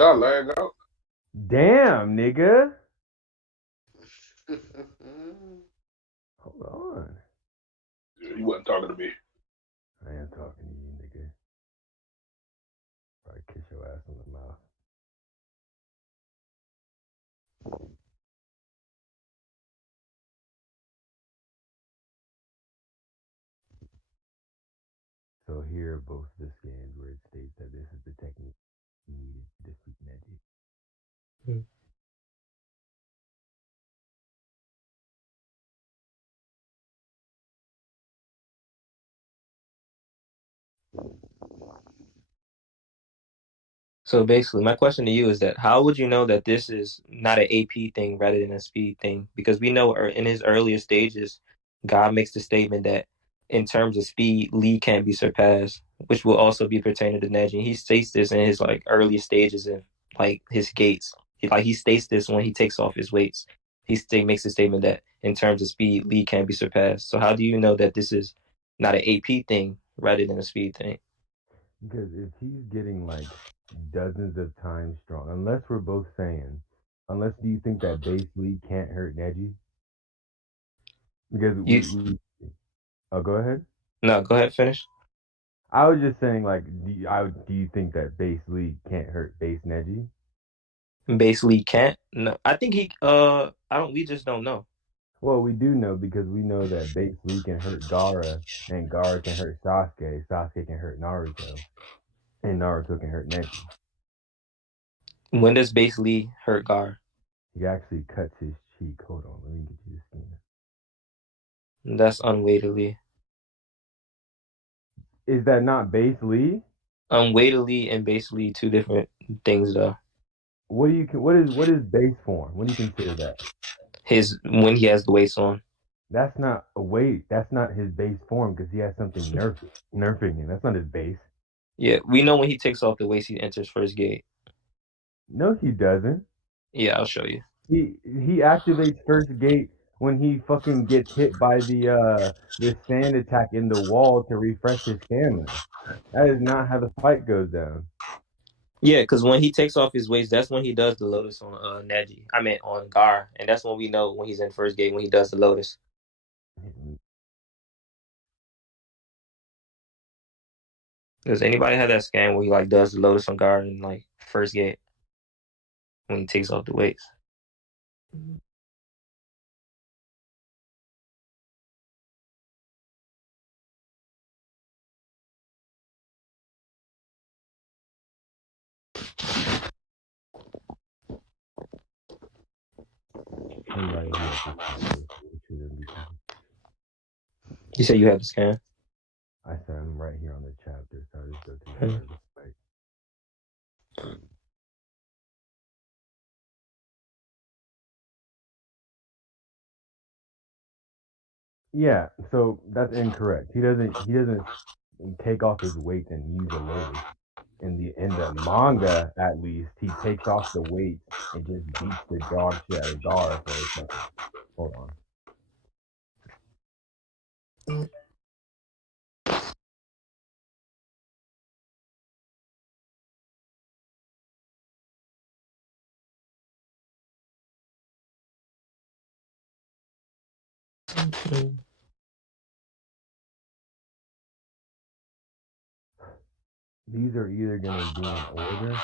Y'all lag out. Damn, nigga. Hold on. Yeah, you wasn't talking to me. I am talking to you, nigga. Probably kiss your ass in the mouth. So here are both the scans where it states that this is the technique needed to defeat Neji. Hmm. So basically, my question to you is that how would you know that this is not an AP thing rather than a speed thing? Because we know in his earlier stages, God makes the statement that in terms of speed, Lee can't be surpassed, which will also be pertaining to Neji. He states this in his like early stages of like his gates. He states this when he takes off his weights. Makes the statement that in terms of speed, Lee can't be surpassed. So how do you know that this is not an AP thing rather than a speed thing? Because if he's getting like dozens of times strong, unless we're both saying, unless do you think that base league can't hurt Neji? Because You oh, go ahead. no, go ahead, finish. I was just saying, like, do you think that base league can't hurt base Neji? Basically can't. No, I think I don't. We just don't know. Well, we do know because we know that base league can hurt Gara, and Gara can hurt Sasuke. Sasuke can hurt Naruto, and Naruto can hurt Neji. When does basically hurt Gar? He actually cuts his cheek. Hold on, let me get you the skin. That's unweightedly. Is that not base league? Unweightedly and basically two different things though. What do you what is base form? What do you consider that? His when he has the weights on. That's not a weight. That's not his base form because he has something nerfing him. That's not his base. Yeah, we know when he takes off the weights, he enters first gate. No, he doesn't. Yeah, I'll show you. He activates first gate when he fucking gets hit by the sand attack in the wall to refresh his stamina. That is not how the fight goes down. Yeah, because when he takes off his weights, that's when he does the lotus on Neji. I mean on Gar, and that's when we know when he's in first gate when he does the lotus. Does anybody have that scan where he like does the lotus on Gar in like first gate when he takes off the weights? Anybody who has this chapter, it shouldn't be too. You said you have the scan. I said I'm right here on the chapter, so I'll just go to Hmm. wherever the fight. Yeah, so that's incorrect. He doesn't take off his weight and use a lotus. In the manga, at least, he takes off the weight and just beats the dog shit out of Gara for a second. Hold on. These are either gonna be in order,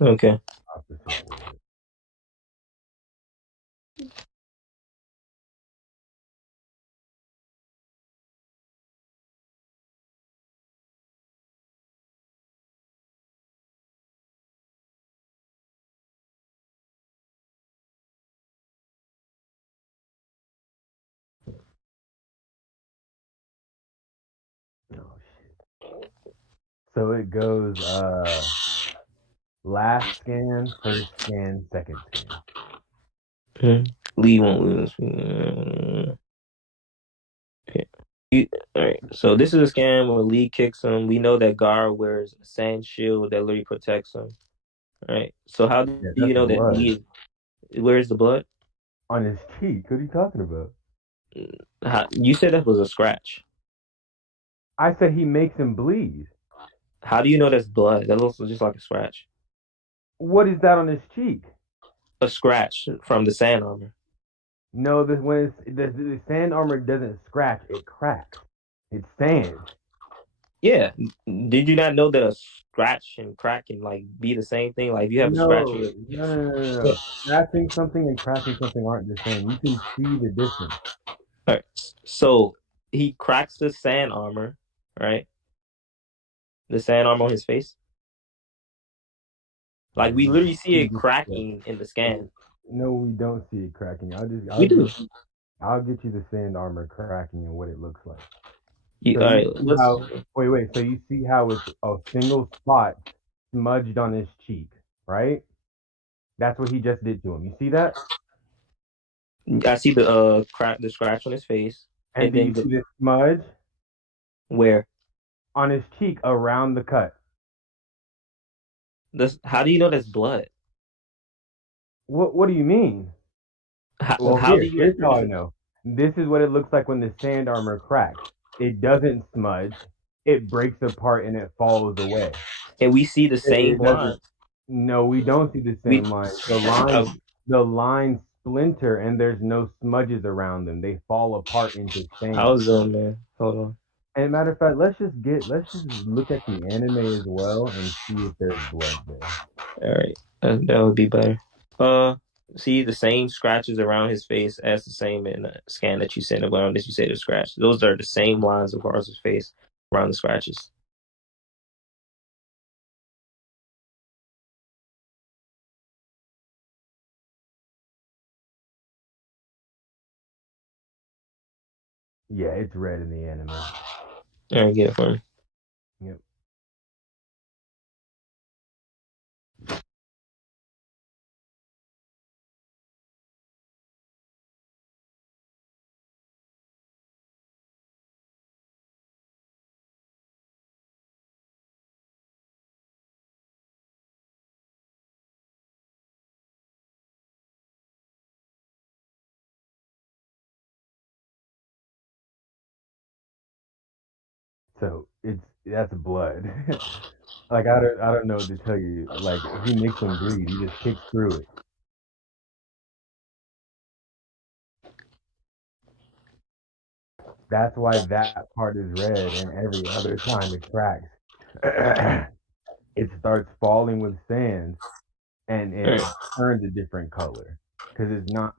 Okay. opposite order. Oh shit. So it goes last scan, first scan, second scan. Mhm. Lee won't lose. Okay. All right. So this is a scan where Lee kicks him. We know that Gar wears a sand shield that literally protects him. All right. So how do Yeah, you that's know that blood Lee where's the blood? on his cheek. What are you talking about? You said that was a scratch. I said he makes him bleed. How do you know that's blood? That looks just like a scratch. What is that on his cheek? A scratch from the sand armor. No, the sand armor doesn't scratch; it cracks. It's sand. Yeah. Did you not know that a scratch and crack can like be the same thing? Like if you have a scratch in No, your no, no, no, no, yeah. no. Scratching something and cracking something aren't the same. You can see the difference. All right. So he cracks the sand armor, right? The sand armor on his face. Yeah, Like we you literally see see it the difference. cracking in the scan. No, we don't see it cracking. We do. I'll get you the sand armor cracking and what it looks like. So All you right, see let's. how wait, so you see how it's a single spot smudged on his cheek, right? That's what he just did to him. You see that? I see the crack, the scratch on his face, And and do you then see the smudge where on his cheek around the cut? this? How do you know that's blood? What do you mean? Well, How do you here's how I attribute it? know. This is what it looks like when the sand armor cracks. It doesn't smudge. It breaks apart and it falls away. And we see the same It doesn't. lines. No, we don't see the We same lines. uh, The lines splinter, and there's no smudges around them. They fall apart into I'll sand. zoom in. Hold on. And matter of fact, let's just look at the anime as well and see if there's blood there. All right, that would be better. Uh, see the same scratches around his face as the same in the scan that you sent around that you say the scratch. Those are the same lines across his face around the scratches. Yeah, it's red in the anime. All right, get it for me. Yep. So it's that's blood. Like I don't know what to tell you. Like he makes him bleed. He just kicks through it. That's why that part is red, and every other time it cracks. It starts falling with sand, and All it right. turns a different color because it's not.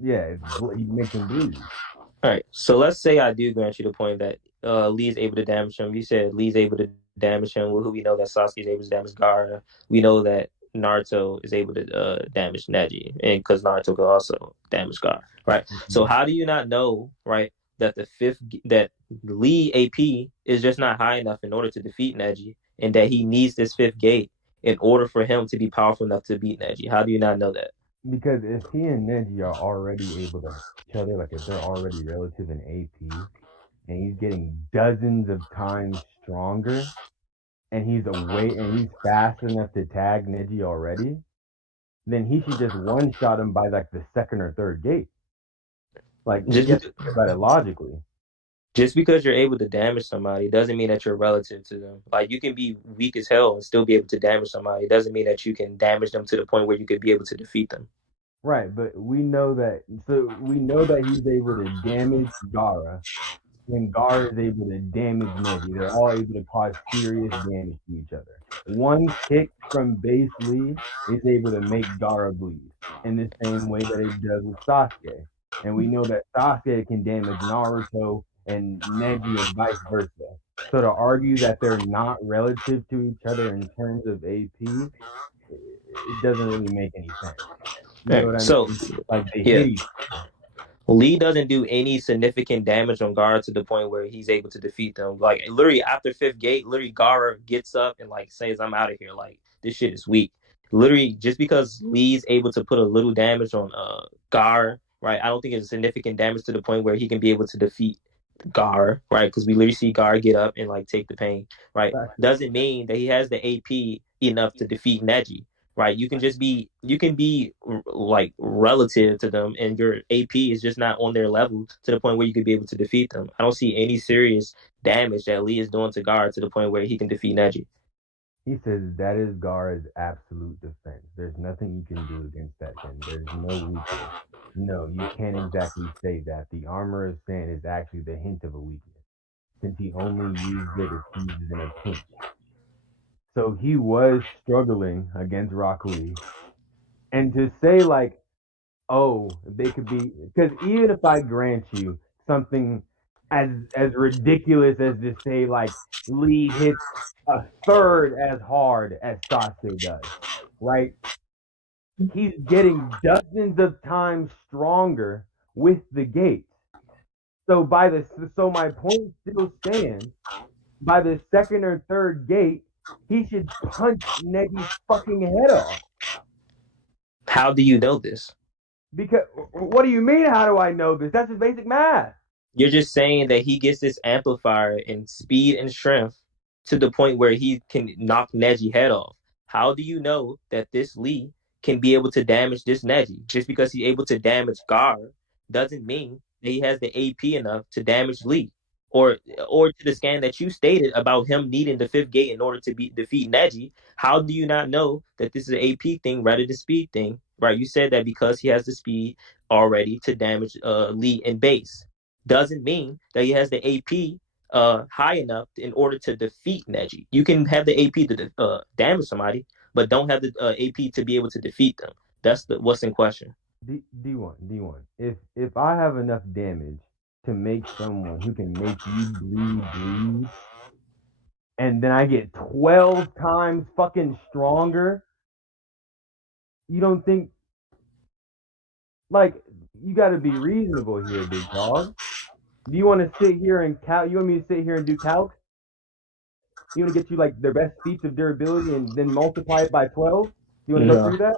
Yeah, he makes him bleed. All right. So let's say I do grant you the point that Lee's able to damage him. You said Lee's able to damage him. Well, who we know that Sasuke is able to damage Gaara. We know that Naruto is able to damage Neji, and because Naruto could also damage Gaara, right? So Mhm. how do you not know, right, that that Lee AP is just not high enough in order to defeat Neji, and that he needs this fifth gate in order for him to be powerful enough to beat Neji? How do you not know that? Because if he and Neji are already able to hurt each other, like if they're already relative in AP, and he's getting dozens of times stronger, and he's fast enough to tag Neji already, then he should just one shot him by like the second or third gate. Like you Just get to because, think about it logically. just because you're able to damage somebody doesn't mean that you're relative to them. Like you can be weak as hell and still be able to damage somebody. It doesn't mean that you can damage them to the point where you could be able to defeat them. Right, but we know that he's able to damage Gara, and Gar is able to damage Neji. They're all able to cause serious damage to each other. One kick from base Lee is able to make Gara bleed in the same way that it does with Sasuke. And we know that Sasuke can damage Naruto and Neji and vice versa. So to argue that they're not relative to each other in terms of AP, it doesn't really make any sense. You All know right. what I So mean? Like they yeah, hit each other. Lee doesn't do any significant damage on Gara to the point where he's able to defeat them. Like literally after fifth gate, literally Gara gets up and like says, "I'm out of here." Like this shit is weak. Literally, just because Lee's able to put a little damage on Gar, right? I don't think it's significant damage to the point where he can be able to defeat Gar, right? Because we literally see Gar get up and like take the pain, right? Doesn't mean that he has the AP enough to defeat Neji, right? You can be like relative to them, and your AP is just not on their level to the point where you could be able to defeat them. I don't see any serious damage that Lee is doing to Gar to the point where he can defeat Neji. He says that is Gar's absolute defense. There's nothing you can do against that thing. There's no weakness. No, you can't exactly say that. The armor of sand is actually the hint of a weakness, since he only used it if he's in a pinch. So he was struggling against Rock Lee. And to say like, oh, they could be, because even if I grant you something as ridiculous as to say like Lee hits a third as hard as Sasuke does, right? He's getting dozens of times stronger with the gates. So my point still stands. By the second or third gate, he should punch Neji's fucking head off. How do you know this? Because what do you mean? How do I know this? That's just basic math. You're just saying that he gets this amplifier in speed and strength to the point where he can knock Neji head off. How do you know that this Lee can be able to damage this Neji? Just because he's able to damage Gar doesn't mean that he has the AP enough to damage Lee. Or to the scan that you stated about him needing the fifth gate in order to defeat Neji, how do you not know that this is an AP thing rather than speed thing? Right? You said that because he has the speed already to damage Lee in base doesn't mean that he has the AP high enough in order to defeat Neji. You can have the AP to damage somebody, but don't have the AP to be able to defeat them. That's what's in question. D1. If I have enough damage to make someone who can make you bleed, and then I get 12 times fucking stronger, you don't think like you got to be reasonable here, big dog? Do you want to sit here and count? You want me to sit here and do calc? You want to get you like their best feats of durability and then multiply it by 12? You want to go No, through that?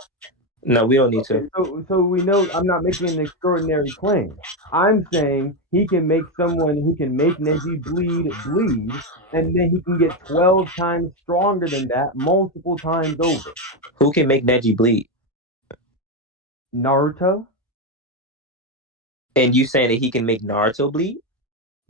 no, we don't need Okay, to. so we know I'm not making an extraordinary claim. I'm saying he can make someone who can make Neji bleed, and then he can get 12 times stronger than that multiple times over. Who can make Neji bleed? Naruto? And you saying that he can make Naruto bleed?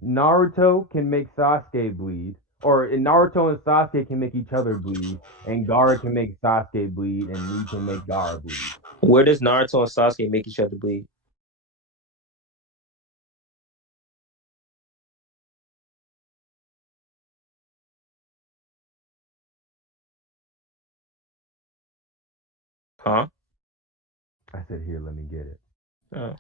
Naruto can make Sasuke bleed, or Naruto and Sasuke can make each other bleed, and Gaara can make Sasuke bleed, and Lee can make Gaara bleed. Where does Naruto and Sasuke make each other bleed? Huh? I said, here, let me get it. Oh.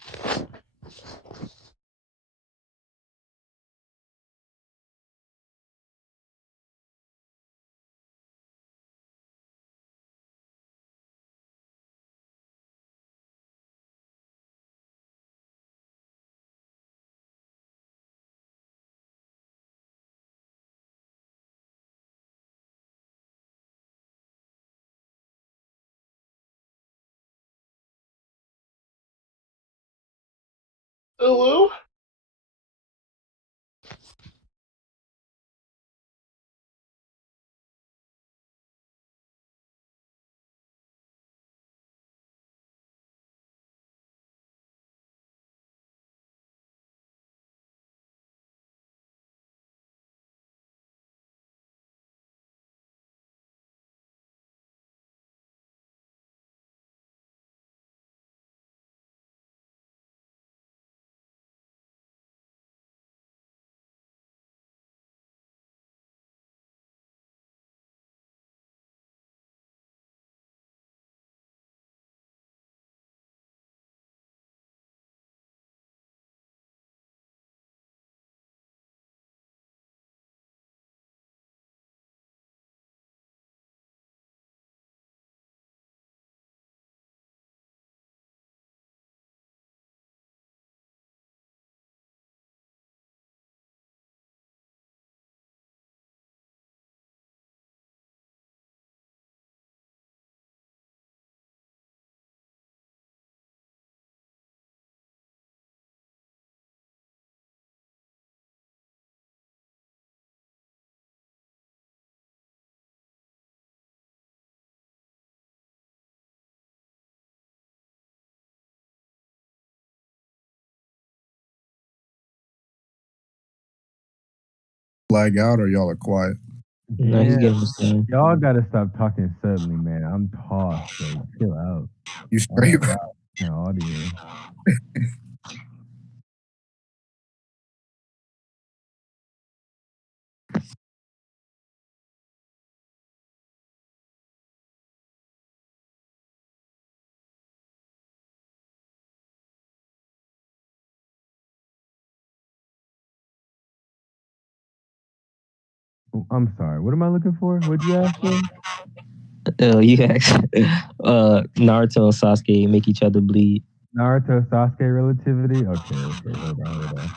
Hello? Flag out or y'all are quiet? No, he's getting Damn, the same. y'all gotta stop talking suddenly, man. I'm tossed. Like, chill out. You Oh my straight? god, my audio. Oh, I'm sorry. What am I looking for? What'd you ask for? You asked Naruto and Sasuke make each other bleed. Naruto Sasuke relativity? Okay. Hold on.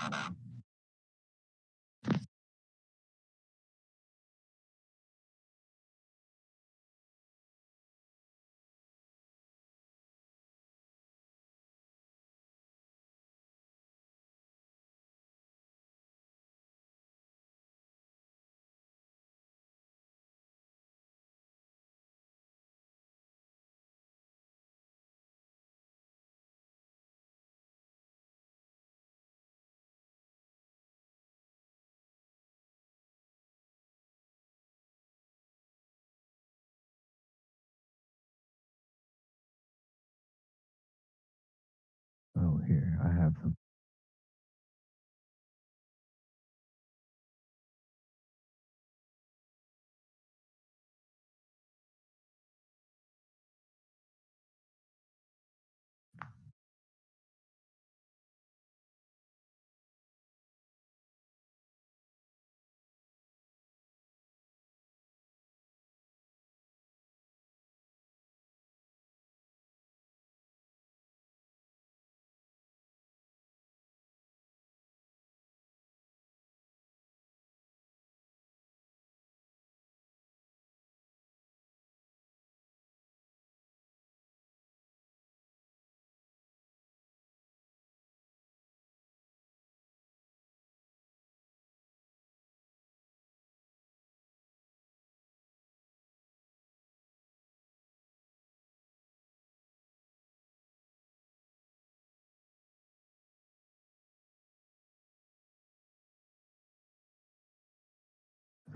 Oh, here. I have some.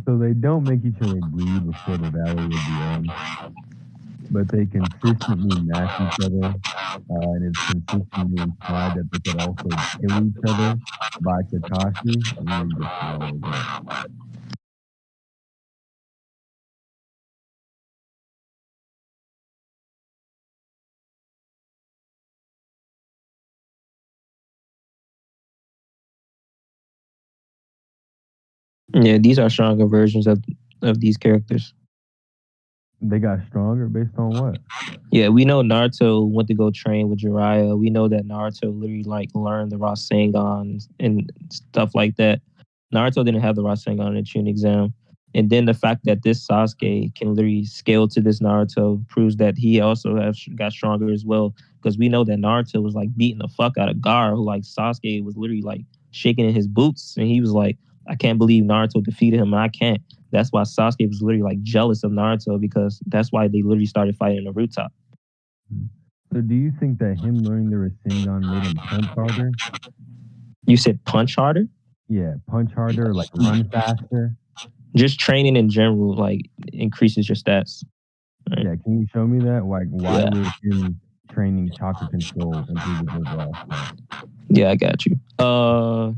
So they don't make each other bleed before the Valley of the End, but they consistently match each other, and it's consistently implied that they could also kill each other by Kakashi, and then just follows up. Yeah, these are stronger versions of these characters. They got stronger based on what? Yeah, we know Naruto went to go train with Jiraiya. We know that Naruto literally like learned the Rasengan and stuff like that. Naruto didn't have the Rasengan in the Chunin exam. And then the fact that this Sasuke can literally scale to this Naruto proves that he also has got stronger as well. Because we know that Naruto was like beating the fuck out of Gar, who like Sasuke was literally like shaking in his boots. And he was like, I can't believe Naruto defeated him. And I can't. That's why Sasuke was literally like jealous of Naruto because that's why they literally started fighting in the rooftop. So do you think that him learning the Rasengan made him punch harder? You said punch harder? Yeah, punch harder, like run faster. Just training in general like increases your stats. Right? Yeah, can you show me that? Like, why Yeah. would him training chakra control improve his overall stats? Yeah, I got you.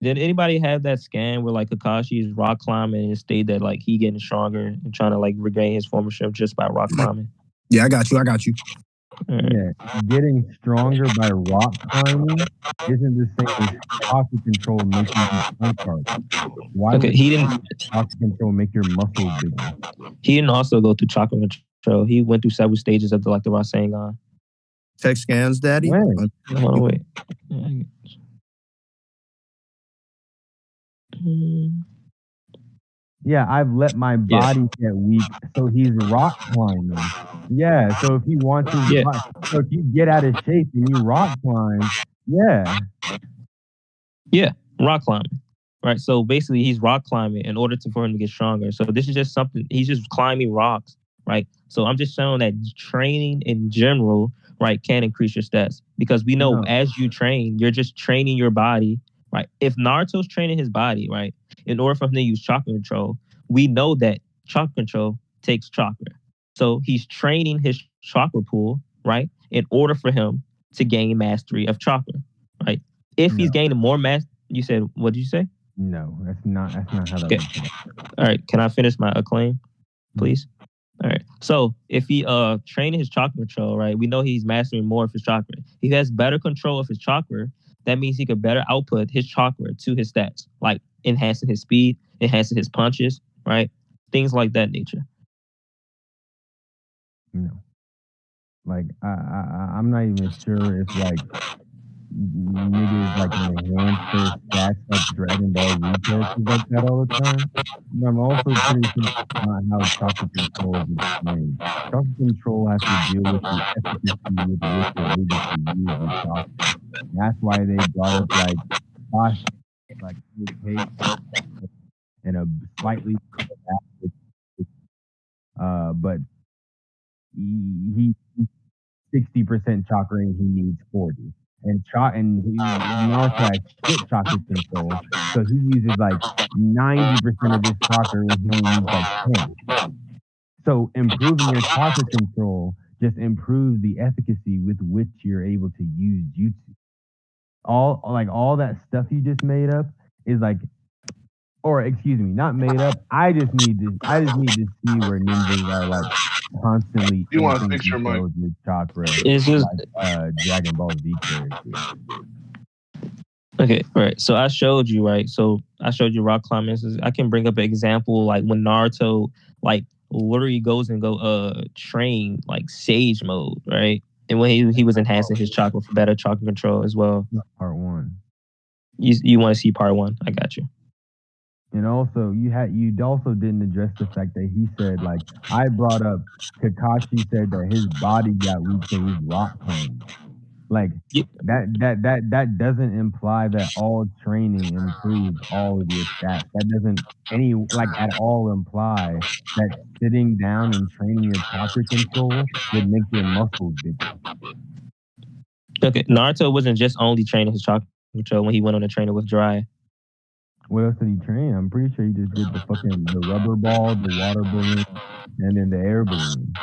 Did anybody have that scan where like Kakashi is rock climbing and it stayed that like he getting stronger and trying to like regain his former strength just by rock climbing? Yeah, I got you. Right. Yeah, getting stronger by rock climbing isn't the same as chakra control making you punch harder. Why would he didn't chakra control make your muscles bigger? He didn't also go through chakra control. He went through several stages of the like the Rasengan. Tech scans, Daddy. When? Hold on, wait. Yeah, I've let my body get weak, so he's rock climbing. Yeah, so if he wants to, so if you get out of shape and you rock climb, yeah, rock climbing. Right, so basically he's rock climbing in order for him to get stronger. So this is just something he's just climbing rocks, right? So I'm just showing that training in general, right, can increase your stats because we know as you train, you're just training your body, right? If Naruto's training his body, right, in order for him to use chakra control, we know that chakra control takes chakra. So he's training his chakra pool, right, in order for him to gain mastery of chakra, right? If he's gaining more you said, what did you say? No, that's not how that Okay. works. All right, can I finish my claim, please? All right. So if he training his chakra control, right, we know he's mastering more of his chakra. If he has better control of his chakra, that means he could better output his chakra to his stats, like enhancing his speed, enhancing his punches, right? Things like that nature. Like I'm not even sure if like niggas like enhance their stats like Dragon Ball Z characters like that all the time. But I'm also pretty sure that's not how chakra control is explained. Chakra control has to deal with the efficacy with which you're able to use the chakra. And that's why they brought up like Bosch, like and a slightly but he 60% chakra and he needs 40. And Naruto has shit chakra control, so he uses like 90% of his chakra when he only needs like 10. So improving your chakra control just improves the efficacy with which you're able to use jutsu. All that stuff you just made up is like, or excuse me, not made up. I just need to see where ninjas are like constantly You want to amping fix your mic? themselves with chakra, It's just like Dragon Ball Z characters. okay, right. So I showed you, right? So I showed you rock climbing. I can bring up an example like when Naruto like literally goes and train like Sage mode, right? And when he was enhancing his chakra for better chakra control as well. Part 1. You want to see part 1? I got you. And also, you also didn't address the fact that he said, like, I brought up Kakashi said that his body got weak, so he's rock climbing. Like that doesn't imply that all training improves all of your stats. That doesn't at all imply that sitting down and training your chakra control would make your muscles bigger. Okay, Naruto wasn't just only training his chakra control when he went on a trainer with Jiraiya. What else did he train? I'm pretty sure he just did the rubber ball, the water balloon, and then the air balloon.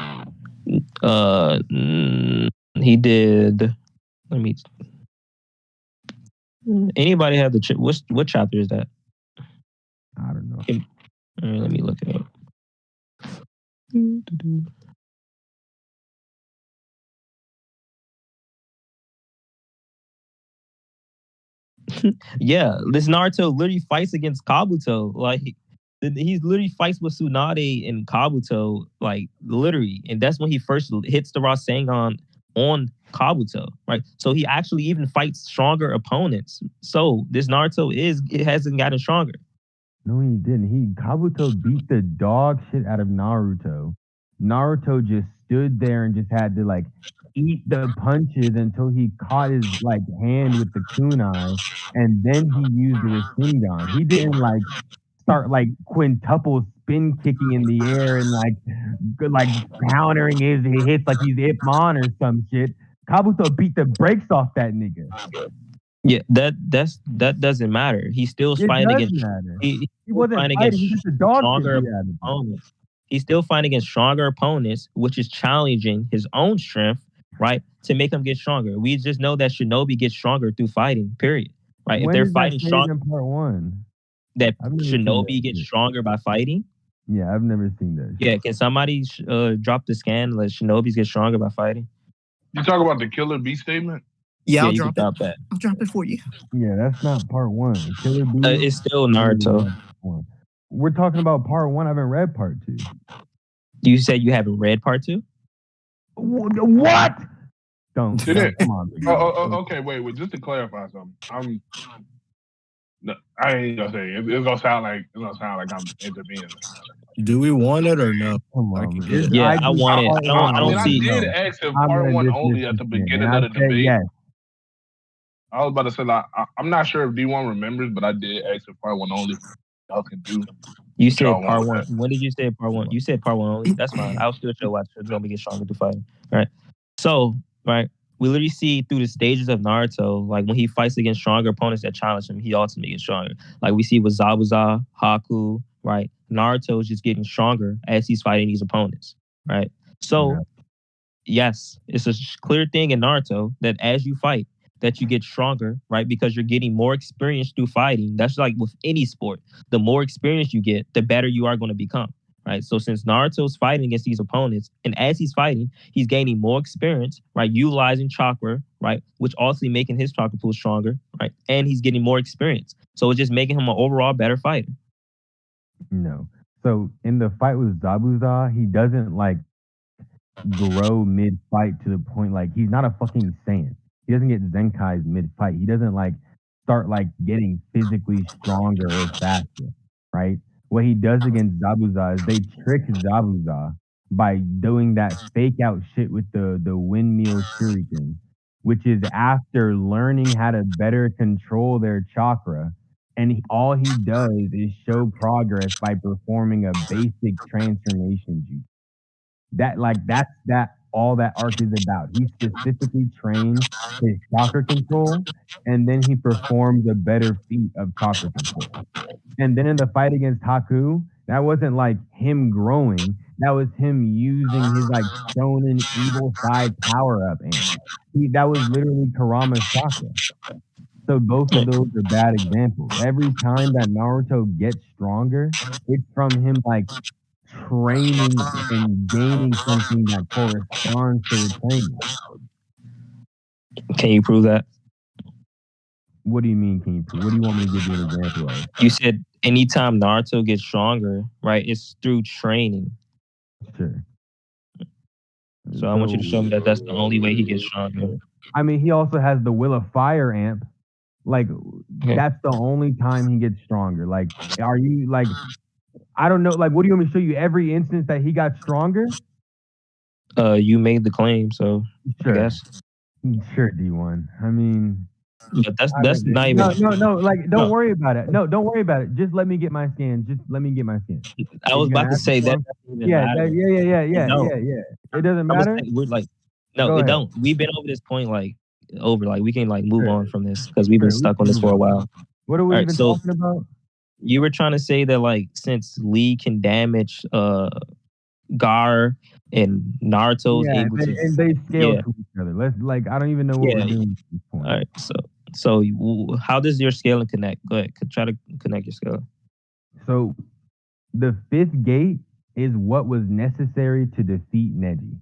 He did. Let me. Anybody have what chapter is that? I don't know. Let me look it up. Yeah, this Naruto literally fights against Kabuto. Like he's literally fights with Tsunade and Kabuto, like literally, and that's when he first hits the Rasengan on Kabuto, right? So he actually even fights stronger opponents. So this Naruto hasn't gotten stronger. No, he didn't. Kabuto beat the dog shit out of Naruto. Naruto just stood there and just had to like eat the punches until he caught his like hand with the kunai, and then he used the Rasengan. He didn't like start like quintuple spin kicking in the air and like countering his hits like he's Ip Man or some shit. Kabuto beat the brakes off that nigga. Yeah, that doesn't matter. He's still fighting against. Matter. He wasn't fighting against the dog stronger opponents. He's still fighting against stronger opponents, which is challenging his own strength, right? To make him get stronger. We just know that Shinobi gets stronger through fighting. Period. Right? When if they're fighting strong in part 1, that Shinobi gets stronger by fighting. Yeah, I've never seen that. Yeah, can somebody drop the scan? Let Shinobis get stronger by fighting. You talk about the Killer Bee statement? Yeah, I'll drop that. I'll drop it for you. Yeah, that's not part 1. Killer Bee. It's still Naruto. We're talking about part 1. I haven't read part 2. You said you haven't read part 2? What? Don't. Come on. Okay. Wait. Just to clarify something, I ain't gonna say it. It's gonna sound like I'm intervening. Do we want it or no? Come on. Yeah, I want it. I don't see. I did ask if part 1 only at the beginning of the debate. Yes. I was about to say I'm not sure if D1 remembers, but I did ask if part 1 only. Y'all can do. You said part 1. When did you say part 1? You said part 1 only. That's fine. I'll still show watch. It's gonna get stronger through fighting. Right. So we literally see through the stages of Naruto, like when he fights against stronger opponents that challenge him, he ultimately gets stronger. Like we see with Zabuza, Haku, right? Naruto is just getting stronger as he's fighting these opponents, right? So, yes, it's a clear thing in Naruto that as you fight, that you get stronger, right? Because you're getting more experience through fighting. That's like with any sport. The more experience you get, the better you are going to become, right? So since Naruto's fighting against these opponents, and as he's fighting, he's gaining more experience, right? Utilizing chakra, right? Which also making his chakra pool stronger, right? And he's getting more experience. So it's just making him an overall better fighter. No. So in the fight with Zabuza, he doesn't like grow mid fight to the point like he's not a fucking Saiyan. He doesn't get Zenkai's mid fight. He doesn't like start like getting physically stronger or faster, right? What he does against Zabuza is they trick Zabuza by doing that fake out shit with the windmill shuriken, which is after learning how to better control their chakra. And all he does is show progress by performing a basic transformation jutsu. That's all that arc is about. He specifically trains his chakra control, and then he performs a better feat of chakra control. And then in the fight against Haku, that wasn't like him growing. That was him using his like shonen evil side power up amp. That was literally Karama's chakra. So both of those are bad examples. Every time that Naruto gets stronger, it's from him like training and gaining something that corresponds to the training. Can you prove that? What do you mean? Can you prove? What do you want me to give you an example of? You said anytime Naruto gets stronger, right? It's through training. Sure. So I want you to show me that that's the only way he gets stronger. I mean, he also has the Will of Fire amp. Like, that's the only time he gets stronger. Like, are you like, I don't know. Like, what do you want me to show you? Every instance that he got stronger? You made the claim, so sure. I guess. Sure, D1. I mean, but that's not even. No. Like, don't worry about it. No, don't worry about it. Just let me get my scan. Just let me get my scan. I was about to say that. Yeah. It doesn't matter. We're like, no, it don't. We've been over this point, like we can like move on from this because we've been stuck on this for a while. What are we even talking about? You were trying to say that like since Lee can damage Gar and Naruto's able to, and they scale to each other. Let's like, I don't even know what we're doing at this point. All right, so how does your scaling connect? Go ahead, try to connect your scaling. So the fifth gate is what was necessary to defeat Neji.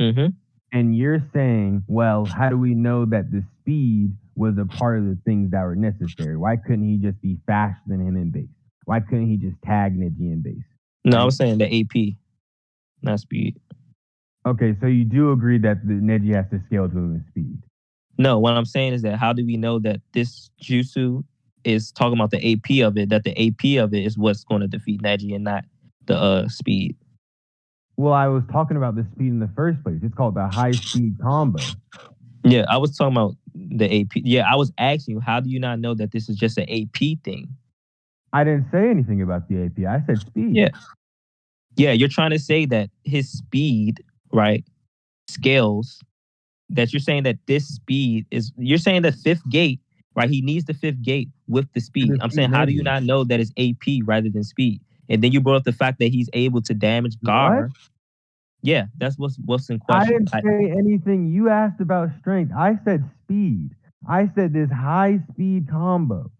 Mm-hmm. And you're saying, well, how do we know that the speed was a part of the things that were necessary? Why couldn't he just be faster than him in base? Why couldn't he just tag Neji in base? No, I was saying the AP, not speed. Okay, so you do agree that the Neji has to scale to him in speed? No, what I'm saying is that how do we know that this jutsu is talking about the AP of it, that the AP of it is what's going to defeat Neji and not the speed? Well, I was talking about the speed in the first place. It's called the high speed combo. Yeah, I was talking about the AP. Yeah, I was asking you, how do you not know that this is just an AP thing? I didn't say anything about the AP. I said speed. Yeah, you're trying to say that his speed, right, scales, that you're saying that this speed is, you're saying the fifth gate, right? He needs the fifth gate with the speed. I'm saying, how do you not know that it's AP rather than speed? And then you brought up the fact that he's able to damage Gar. What? Yeah, that's what's in question. I didn't say anything. You asked about strength. I said speed. I said this high speed combo.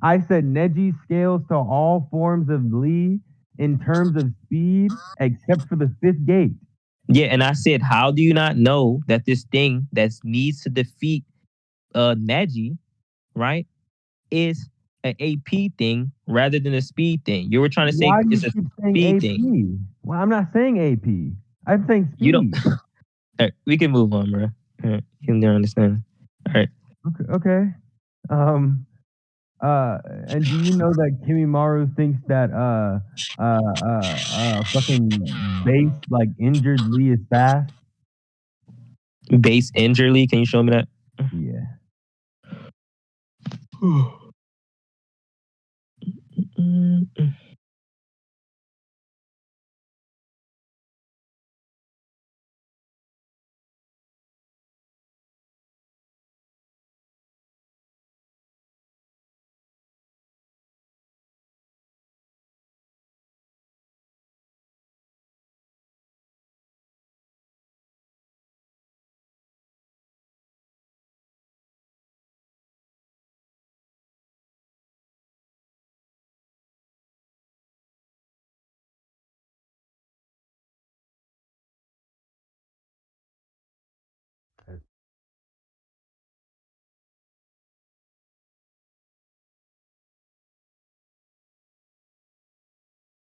I said Neji scales to all forms of Lee in terms of speed, except for the fifth gate. Yeah, and I said, how do you not know that this thing that needs to defeat Neji, right, is an AP thing rather than a speed thing? You were trying to say it's a speed AP? thing. Well, I'm not saying AP. I'm saying speed. You don't. All right, we can move on, bro. All right, you can understand. All right. Okay. And do you know that Kimimaro thinks that fucking base like injured Lee is fast? Base injured Lee? Can you show me that? Yeah.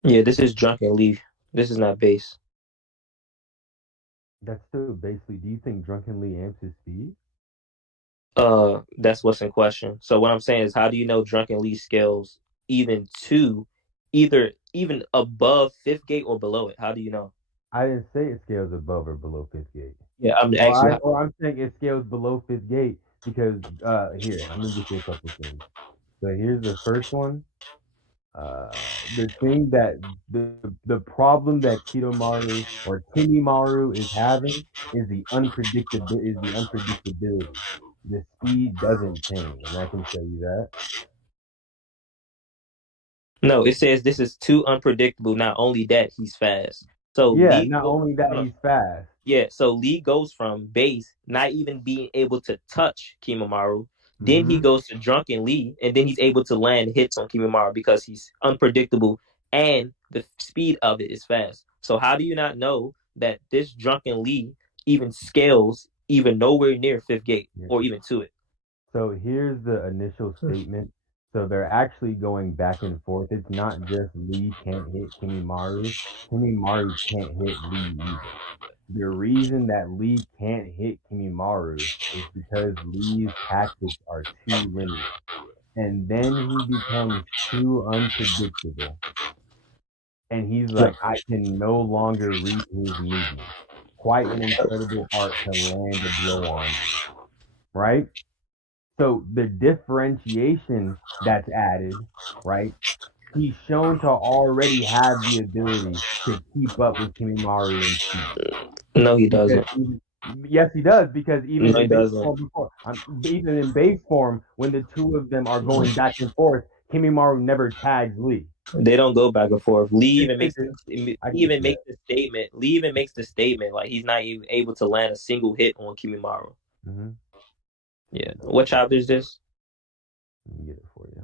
Yeah, this is Drunken Lee. This is not base. That's still basically. Do you think drunkenly amps his speed? That's what's in question. So what I'm saying is, how do you know Drunken Lee scales even to even above fifth gate or below it? How do you know? I didn't say it scales above or below fifth gate. Yeah, I'm asking you. Or I'm saying it scales below fifth gate because here, let me get you a couple things. So here's the first one. The thing that the problem that Kidomaru or Kimimaro is having is the unpredictability. The speed doesn't change, and I can show you that. No, it says this is too unpredictable. Not only that, he's fast. So Yeah, Lee not goes, only that hold on. he's fast. Yeah, so Lee goes from base, not even being able to touch Kimimaro. Then he Mm-hmm. goes to Drunken Lee, and then he's able to land hits on Kimimaro because he's unpredictable and the speed of it is fast. So how do you not know that this Drunken Lee even scales even nowhere near fifth gate Yeah. or even to it? So here's the initial statement. So they're actually going back and forth. It's not just Lee can't hit Kimimaro. Kimimaro can't hit Lee either. The reason that Lee can't hit Kimimaro is because Lee's tactics are too linear. And then he becomes too unpredictable. And he's No, like, I can no longer read his movement. Quite an incredible art to land a blow on me, right? So the differentiation that's added, right? He's shown to already have the ability to keep up with Kimimaro in speed. no, he Because doesn't. yes, he does. Because even No, he in base doesn't. form even in base form, when the two of them are going back and forth, Kimimaro never tags Lee. They don't go back and forth. Lee Yes, even they makes do. he I get even you that. makes the statement. Lee even makes the statement like he's not even able to land a single hit on Kimimaro. Mm-hmm. Yeah. What chapter is this? Let me get it for you.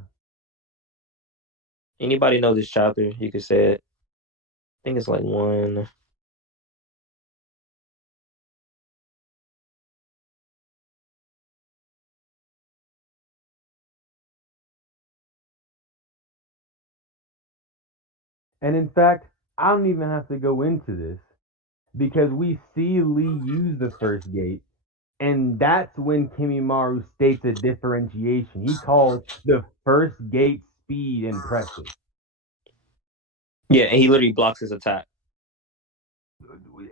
Anybody know this chapter? You could say it. I think it's like one. And in fact, I don't even have to go into this because we see Lee use the first gate, and that's when Kimimaro states a differentiation. He calls the first gate speed impressive. Yeah, and he literally blocks his attack.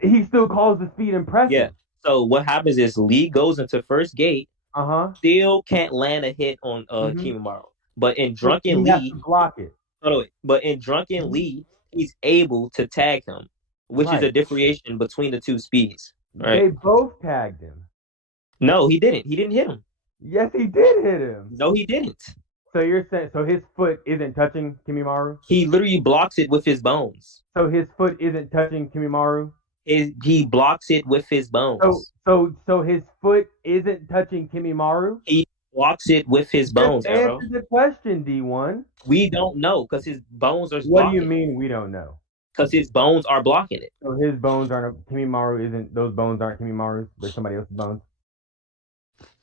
He still calls the speed Yeah. impressive. So what happens is Lee goes into first gate, Uh huh. still can't land a hit on Mm-hmm. Kimimaro. But in So Drunken he has to Lee, block it. hold on, but in Drunken Mhm. Lee, he's able to tag him, which is a Right. differentiation between the two speeds. Right? They both tagged him. No, he didn't. He didn't hit him. Yes, he did hit him. No, he didn't. So you're saying so his foot isn't touching Kimimaro? He literally blocks it with his bones. So his foot isn't touching Kimimaro? He blocks it with his So bones. so his foot isn't touching Kimimaro? He blocks it with his Just bones, answer Arrow. the question, D1. We don't know because his bones are What do you blocking it. mean we don't know? Because his bones are blocking it. So his bones aren't Kimimaro isn't those bones aren't Kimimaro's, they're somebody else's bones.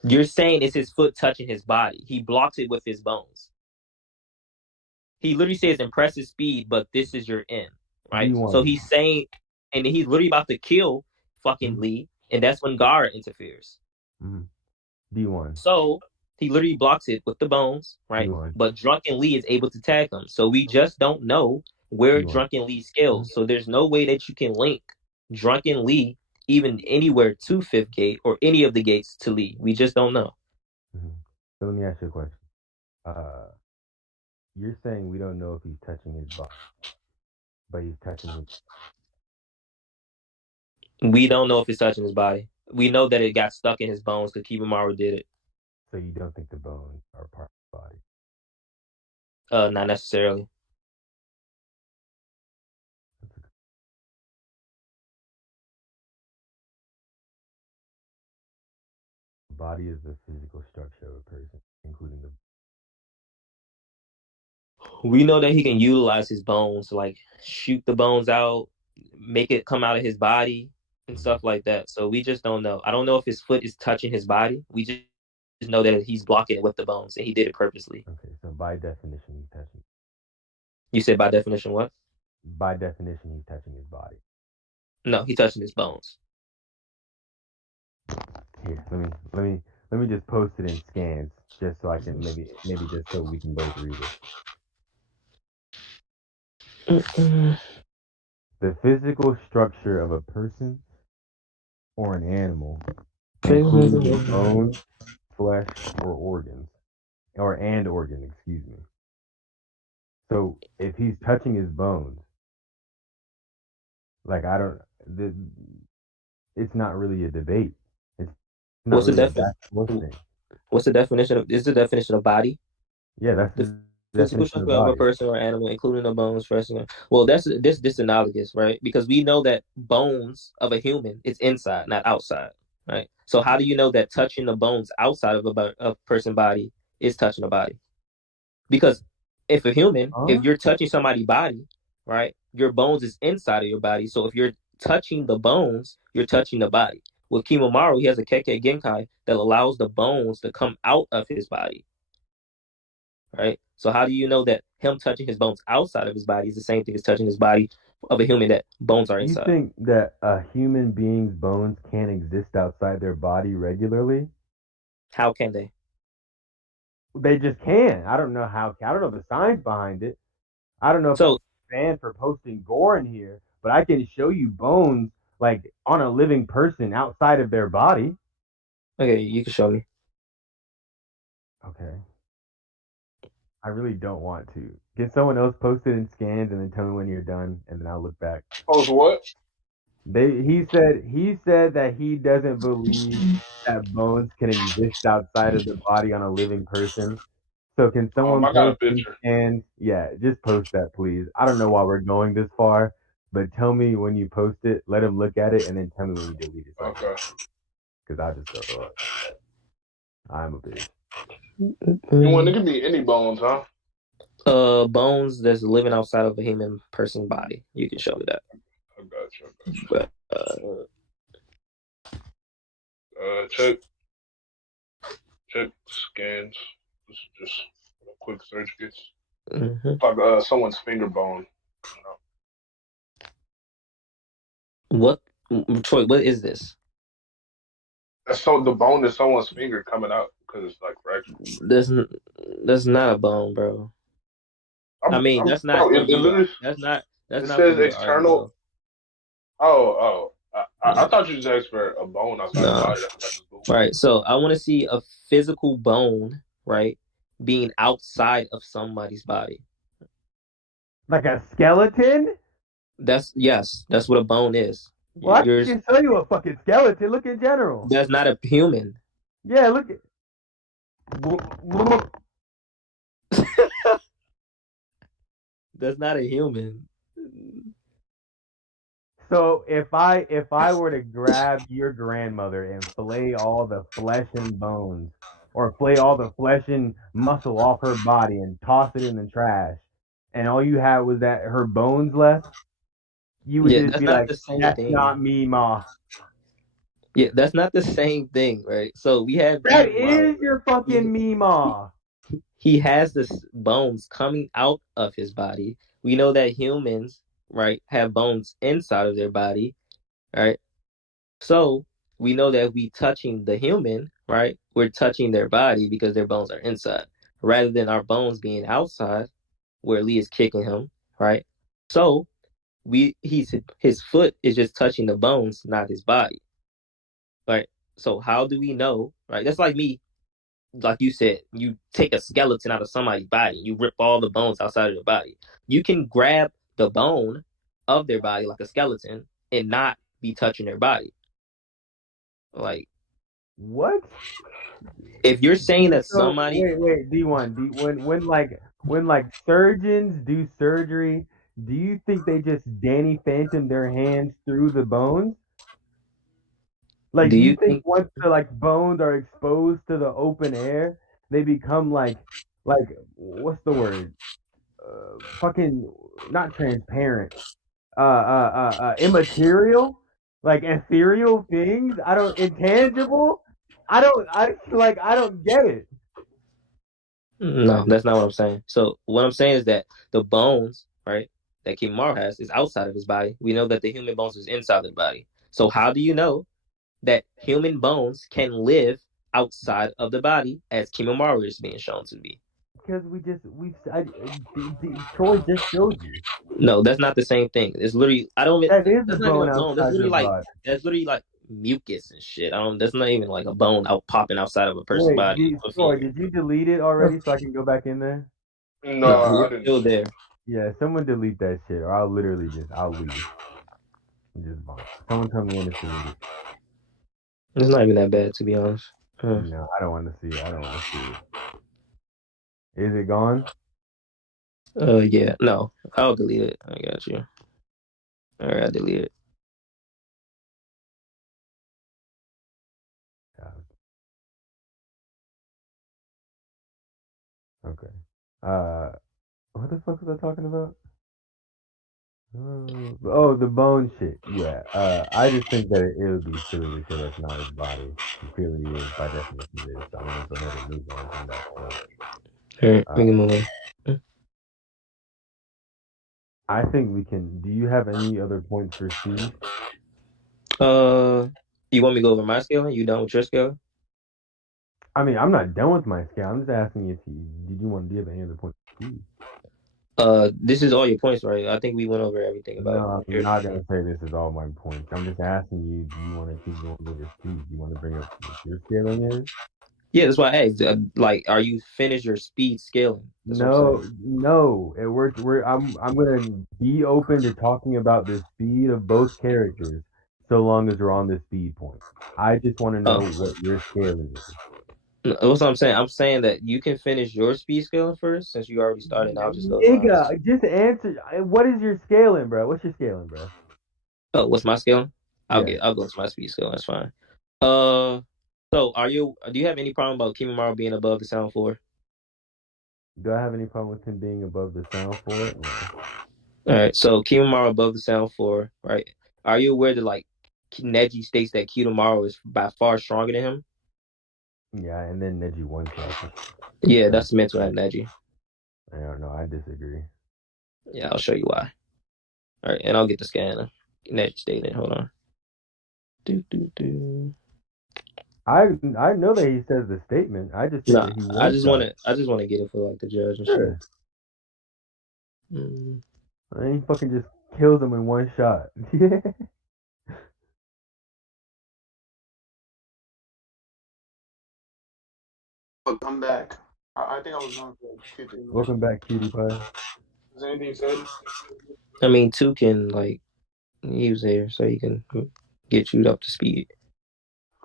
You're saying it's his foot touching his body. He blocks it with his bones. He literally says impressive speed, but this is your end, right? So D1. he's saying, and he's literally about to kill fucking Mm-hmm. Lee, and that's when Gara interferes. Mm-hmm. D1. So he literally blocks it with the bones, right? D1. But Drunken Lee is able to tag him. So we just don't know where D1. Drunken Lee scales. So there's no way that you can link Drunken Lee even anywhere to fifth gate or any of the gates to Lee. We just don't know. Mm-hmm. So let me ask you a question. Uh, you're saying we don't know if he's touching his body, but he's touching his. We don't know if it's touching his body. We know that it got stuck in his bones because Kimimaro did it. So you don't think the bones are part of the body? Not necessarily. The body is the physical structure of a person, including the. We know that he can utilize his bones, like shoot the bones out, make it come out of his body and Mhm. stuff like that. So we just don't know. I don't know if his foot is touching his body. We just know that he's blocking it with the bones, and he did it purposely. Okay, so by definition, he's touching. You said by definition what? by definition, he's touching his body. No, he's touching his bones. Here, let me just post it in scans, just so I can maybe just so we can both read it. The physical structure of a person or an animal, including bone, flesh, or organs, and organ, excuse me. So if he's touching his bones, like it's not really a debate. It's not What's the really definition? What's the definition of? Is the definition of body? Yeah, that's the physical structure of a person or animal, including the bones, flesh. Well, that's this analogous, right? Because we know that bones of a human is inside, not outside, right? So how do you know that touching the bones outside of a person's body is touching the body? Because if a human, if you're touching somebody's body, right, your bones is inside of your body. So if you're touching the bones, you're touching the body. With Kimimaro, he has a Kekkei Genkai that allows the bones to come out of his body. Right? So how do you know that him touching his bones outside of his body is the same thing as touching his body of a human that bones are inside? You think that a human being's bones can't exist outside their body regularly? How can they? They just can. I don't know how. I don't know the science behind it. I don't know if I'm a fan for posting gore in here, but I can show you bones like on a living person outside of their body. Okay, you can show me. Okay. I really don't want to. Get someone else post it in scans and then tell me when you're done, and then I'll look back. Post what? He said that he doesn't believe that bones can exist outside of the body on a living person. So can someone I got a post picture. and yeah, just post that, please. I don't know why we're going this far, but tell me when you post it. Let him look at it, and then tell me when you delete it. Okay. Because I just throw up. I'm a bitch. It could be any bones, huh? Bones that's living outside of a human person's body. You can show me that. I got you. But, check scans. Just a quick search gets. Mm-hmm. Someone's finger bone. What, Troy? What is this? The bone is someone's finger coming out because it's like fractured. That's not a bone, bro. That's not. It says external. I thought you just asked for a bone outside the body. Right. So I want to see a physical bone, right, being outside of somebody's body. Like a skeleton? That's what a bone is. Well, I can tell you a fucking skeleton. Look in general. That's not a human. Yeah, look at. That's not a human. So if I were to grab your grandmother and fillet all the flesh and bones, or fillet all the flesh and muscle off her body and toss it in the trash, and all you had was that her bones left, you would just be like, "That's not me, ma." Yeah, that's not the same thing, right? So we have that is your fucking me, ma. He has this bones coming out of his body. We know that humans, right, have bones inside of their body, right? So we know that we touching the human, right? We're touching their body because their bones are inside, rather than our bones being outside, where Lee is kicking him, right? So his foot is just touching the bones, not his body, right? So how do we know, right? That's like me, like you said, you take a skeleton out of somebody's body, you rip all the bones outside of their body. You can grab the bone of their body like a skeleton and not be touching their body. Like, what? If you're saying that somebody wait, D1, when surgeons do surgery, do you think they just Danny Phantom their hands through the bones? Like, do you think once the bones are exposed to the open air, they become like what's the word? Fucking not transparent. Immaterial, like ethereal things. Intangible. I don't get it. No, that's not what I'm saying. So what I'm saying is that the bones, right, that Kimimaro has is outside of his body. We know that the human bones is inside of the body. So how do you know that human bones can live outside of the body as Kimimaro is being shown to be? Because Troy just showed you. No, that's not the same thing. It's literally That is the that's not even bone a bone. That's outside the literally body. like mucus and shit. That's not even like a bone out popping outside of a person's Wait, body. Troy, did you delete it already so I can go back in there? No, No, I it's didn't. still there. Yeah, someone delete that shit, or I'll leave and just bonk. Someone tell me when it's deleted. It's not even that bad, to be honest. No, I don't want to see it. I don't want to see it. Is it gone? Yeah, no, I'll delete it. I got you. All right, I delete it. Okay. What the fuck was I talking about? Oh, the bone shit. Yeah. I just think that it would be silly to say that's not his body. It clearly is by definition it is. So I'm gonna go ahead and move on from that point. All right, we can move on. I think we can. Do you have any other points for speed? You want me to go over my scaling? You done with your scaling? I mean, I'm not done with my scale. I'm just asking if do you have any other points for speed? This is all your points, right? I think we went over everything about No, I'm your. not gonna say this is all my points. I'm just asking you, do you want to keep going over speed? Do you want to bring up what your scaling is? Yeah, that's why I asked. Like, are you finished your speed scaling? That's what I'm No, saying. no. I'm gonna be open to talking about the speed of both characters so long as we're on the speed point. I just want to know Oh, what your scaling is. that's what I'm saying. I'm saying that you can finish your speed scaling first since you already started. And I'll just go to mine. Nigga, just answer. What is your scaling, bro? What's your scaling, bro? Oh, what's my scaling? Yeah. I'll go to my speed scaling. That's fine. Uh, so do you have any problem about Kimimaro being above the sound floor? Do I have any problem with him being above the sound for it? No. All right, so Kimimaro above the sound floor, right? Are you aware that like Neji states that Kimimaro is by far stronger than him? Yeah, and then Neji one shot. Yeah, that's mental at Neji. I don't know. I disagree. Yeah, I'll show you why. All right, and I'll get the scanner. Neji stated. Hold on. Do. I know that he says the statement. I just said Nah, that he one shot. I just wanna get it for like the judge and shit. Sure. Mm. And he fucking just kills him in one shot. Look, I'm back. I think I was gone for like 2, 3 minutes. Welcome back, cutie pie. Is anything said? I mean, two can like he was there, so he can get you up to speed.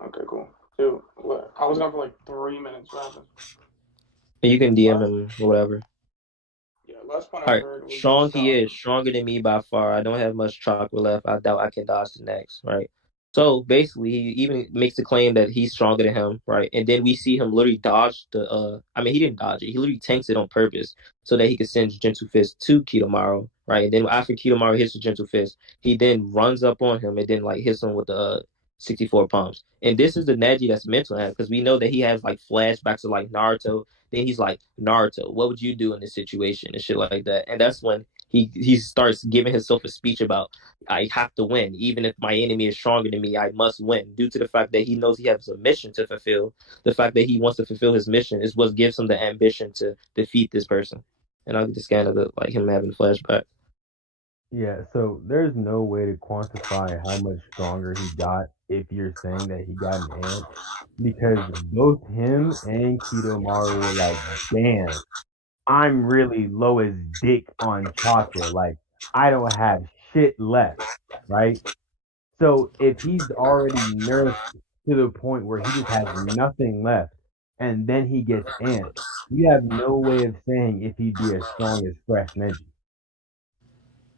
Okay, cool. Dude, what? I was gone for like 3 minutes. What happened? You can DM him or whatever. Yeah, last point All I right, heard was strong just he is stronger than me by far. I don't have much chocolate left. I doubt I can dodge the next. Right. So basically, he even makes the claim that he's stronger than him. Right. And then we see him literally dodge the. I mean, he didn't dodge it. He literally tanks it on purpose so that he could send Gentle Fist to Kitamaro. Right. And then after Kitamaro hits the Gentle Fist, he then runs up on him and then like hits him with the 64 pumps. And this is the Neji that's mental at because we know that he has like flashbacks of like Naruto. Then he's like, Naruto, what would you do in this situation and shit like that? And that's when he starts giving himself a speech about I have to win, even if my enemy is stronger than me. I must win, due to the fact that he knows he has a mission to fulfill. The fact that he wants to fulfill his mission is what gives him the ambition to defeat this person. And I'll get this kind of like him having a flashback. Yeah, so there's no way to quantify how much stronger he got if you're saying that he got an ant. Because both him and Keto Maru were like, damn, I'm really low as dick on chakra. Like, I don't have shit left, right? So if he's already nerfed to the point where he just has nothing left and then he gets amped, you have no way of saying if he'd be as strong as Fresh Neji.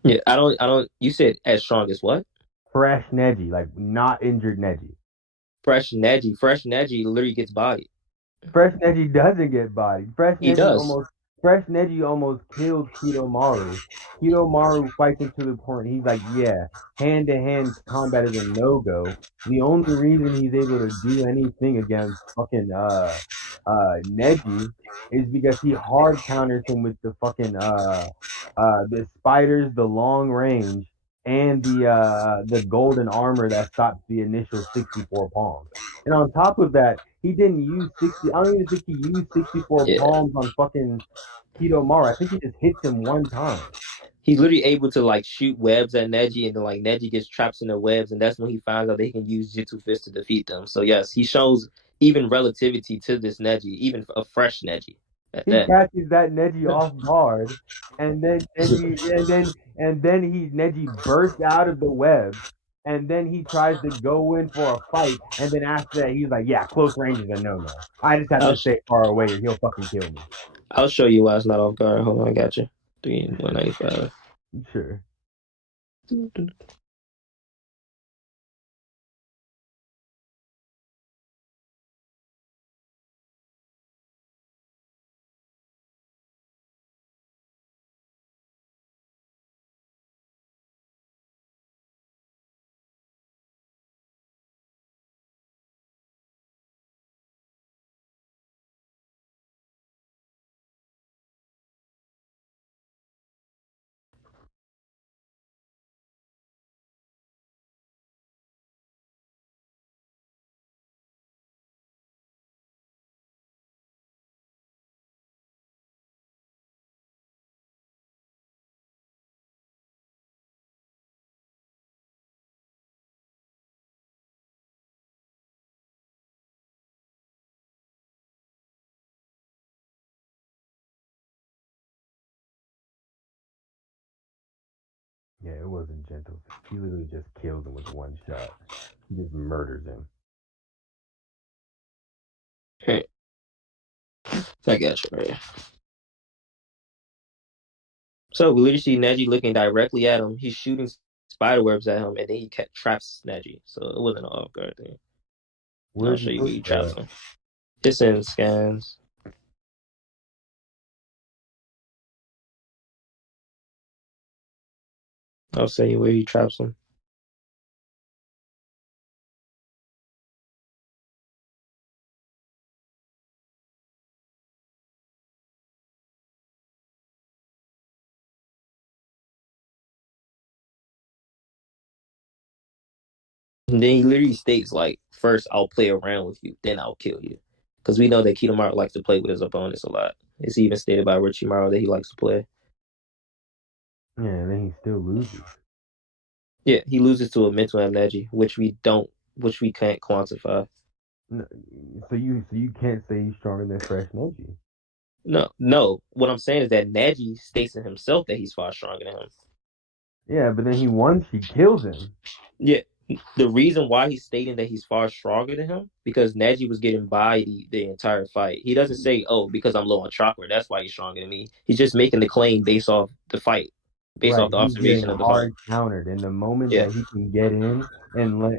Yeah, I don't. You said as strong as what? Fresh Neji, like not injured Neji. Fresh Neji literally gets bodied. Fresh Neji doesn't get bodied. Fresh He Neji does. almost Fresh Neji almost killed Kidomaru. Kidomaru fights him to the point. He's like, yeah, hand to hand combat is a no go. The only reason he's able to do anything against fucking Neji is because he hard counters him with the fucking the spiders, the long range, and the golden armor that stops the initial 64 palms. And on top of that, he didn't use 60. I don't even think he used 64 Yeah, palms on fucking Kidomaru. I think he just hits him one time. he's literally able to like shoot webs at Neji, and then like Neji gets trapped in the webs, and that's when he finds out they can use Jitsu Fist to defeat them. So yes, he shows even relativity to this Neji, even a fresh Neji at He that. catches that Neji off guard, and then Neji bursts out of the web, and then he tries to go in for a fight, and then after that he's like, "Yeah, close range is a no-no. I just have I'll to stay far away, or he'll fucking kill me." I'll show you why it's not off guard. Hold on, I got you. 195. Sure. Yeah, it wasn't gentle. He literally just kills him with one shot. He just murders him. Right. I got you right. So we literally see Neji looking directly at him. He's shooting spider webs at him, and then he traps Neji. So it wasn't an off guard thing. I'll Where's show he you where he posted traps at? him. It's in scans. I'll say where he traps him. And then he literally states like, first I'll play around with you, then I'll kill you. Because we know that Kimimaro likes to play with his opponents a lot. It's even stated by Orochimaru that he likes to play. Yeah, and then he still loses. Yeah, he loses to a mental Neji, which we can't quantify. No, so you can't say he's stronger than Fresh Neji. No. What I'm saying is that Neji states to himself that he's far stronger than him. Yeah, but then she kills him. Yeah, the reason why he's stating that he's far stronger than him because Neji was getting by the entire fight. He doesn't say, "Oh, because I'm low on chakra, that's why he's stronger than me." He's just making the claim based off the fight, based Right, off the he's getting observation of the fight. hard countered in the moment Yeah, that he can get in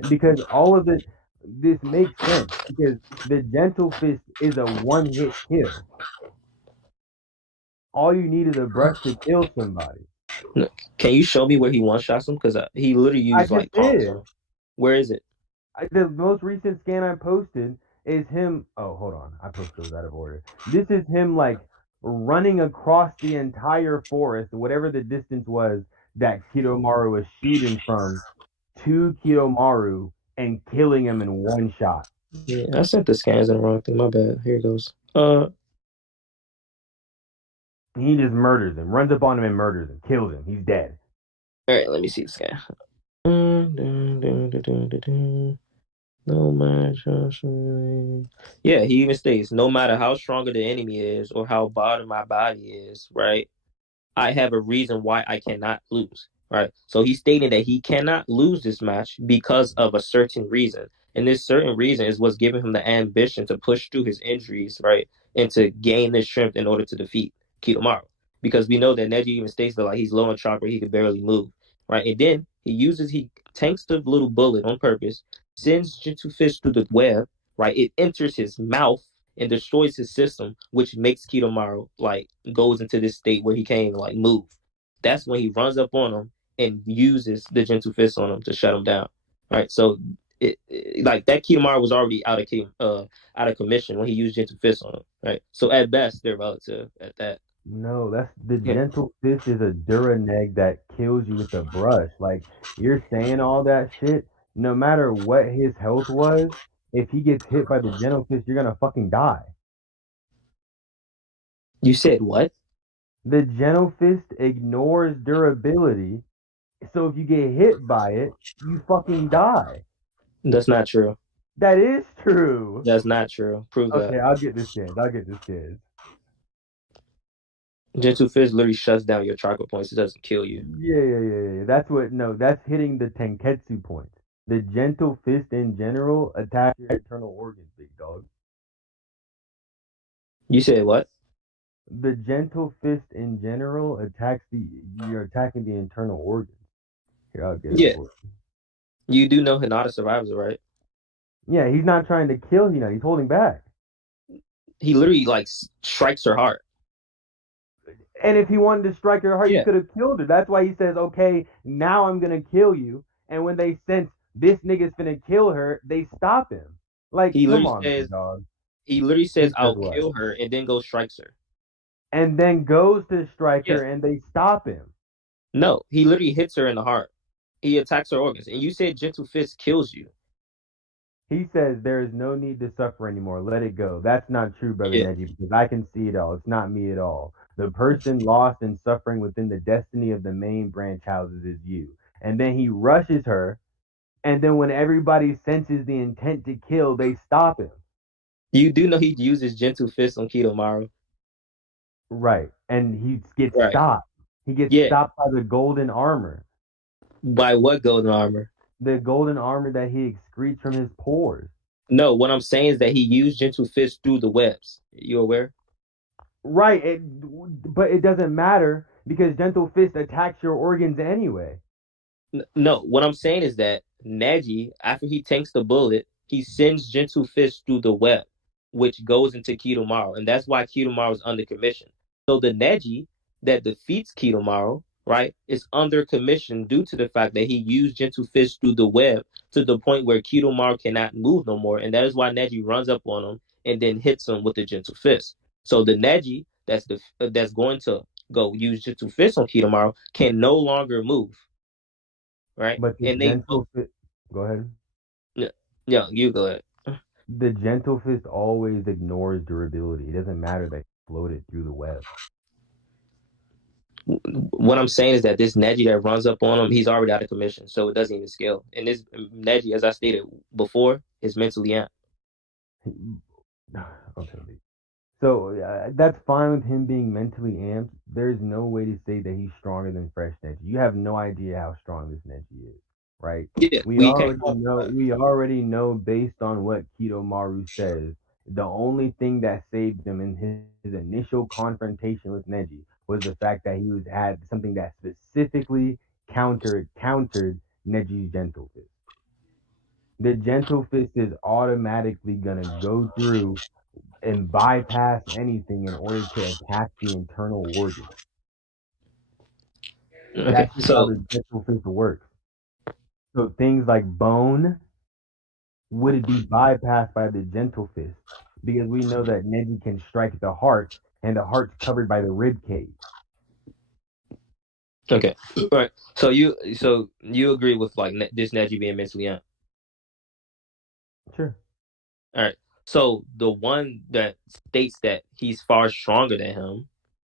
because all of this makes sense because the gentle fist is a one hit kill. All you need is a brush to kill somebody. can you show me where he one shots him? Because he literally I used just like palms on did. him. Where is it? The most recent scan I posted is him. Oh, hold on. I posted those out of order. This is him like running across the entire forest, whatever the distance was that Kidomaru was shooting from, to Kidomaru and killing him in one shot. Yeah, I sent the scans in the wrong thing. My bad. Here it goes. He just murders him, runs up on him and murders him, kills him. He's dead. All right, let me see the scan. No matter. Yeah, he even states, no matter how stronger the enemy is or how bottom my body is, right? I have a reason why I cannot lose, right? So he's stating that he cannot lose this match because of a certain reason. And this certain reason is what's giving him the ambition to push through his injuries, right? And to gain this strength in order to defeat Kidomaru. Because we know that Neji even states that like he's low on chakra, he can barely move, right? And then he tanks the little bullet on purpose, sends Jitsu Fist through the web, right? It enters his mouth and destroys his system, which makes Kidomaru like goes into this state where he can't even like move. That's when he runs up on him and uses the gentle fist on him to shut him down. Right. So like that Kidomaru was already out of commission when he used gentle fist on him. Right. So at best they're relative at that. No, that's the Yeah. gentle fist is a Duraneg that kills you with a brush. Like you're saying all that shit, no matter what his health was, if he gets hit by the gentle fist, you're gonna fucking die. You said what? The gentle fist ignores durability, so if you get hit by it, you fucking die. That's not true. That is true. That's not true. Prove Okay, that. I'll get this chance. I'll get this chance. Gentle fist literally shuts down your chakra points. It doesn't kill you. Yeah. That's what. No, that's hitting the Tenketsu point. The gentle fist in general attacks your internal organs, big dog. You said what? The gentle fist in general attacks you're attacking the internal organs. Here, I'll get it for you. You do know Hinata survives it, right? Yeah, he's not trying to kill Hina. He's holding back. He literally like strikes her heart. And if he wanted to strike her heart, Yeah. he could have killed her. That's why he says, okay, now I'm going to kill you. And when they sense this nigga's going to kill her, they stop him. Like, He come literally on, says, dog. He literally says, He "I'll says what? kill her," and then goes strikes her. And then goes to strike Yeah. her, and they stop him. No, he literally hits her in the heart. He attacks her organs. And you said gentle fist kills you. He says there is no need to suffer anymore. Let it go. That's not true, Brother Yeah. Neji, because I can see it all. It's not me at all. The person lost and suffering within the destiny of the main branch houses is you. And then he rushes her, and then when everybody senses the intent to kill, they stop him. You do know he uses gentle fist on Kidomaru. Right. And he gets Right. stopped. He gets Yeah. stopped by the golden armor. By what golden armor? The golden armor that he excretes from his pores. No, what I'm saying is that he used gentle fist through the webs. You aware? Right. But it doesn't matter because gentle fist attacks your organs anyway. No, what I'm saying is that Neji, after he tanks the bullet, he sends gentle fist through the web, which goes into Kidomaru, and that's why Kidomaru is under commission. So the Neji that defeats Kidomaru, right, is under commission due to the fact that he used gentle fist through the web to the point where Kidomaru cannot move no more, and that is why Neji runs up on him and then hits him with the gentle fist. So the Neji that's going to go use gentle fist on Kidomaru can no longer move. Right, But the and gentle fist. Go ahead. Yeah, you go ahead. The gentle fist always ignores durability. It doesn't matter that he floated through the web. What I'm saying is that this Neji that runs up on him, he's already out of commission, so it doesn't even scale. And this Neji, as I stated before, is mentally amped. Okay. So that's fine with him being mentally amped. There's no way to say that he's stronger than Fresh Neji. You have no idea how strong this Neji is, right? Yeah, We already know based on what Kidomaru says. The only thing that saved him in his initial confrontation with Neji was the fact that he had something that specifically countered Neji's gentle fist. The gentle fist is automatically gonna go through and bypass anything in order to attack the internal organs. Okay, That's just how the gentle fist works. So things like bone would be bypassed by the gentle fist because we know that Neji can strike the heart, and the heart's covered by the rib cage. Okay, right. So you agree with like this Neji being mentally amped? Sure. All right. So the one that states that he's far stronger than him,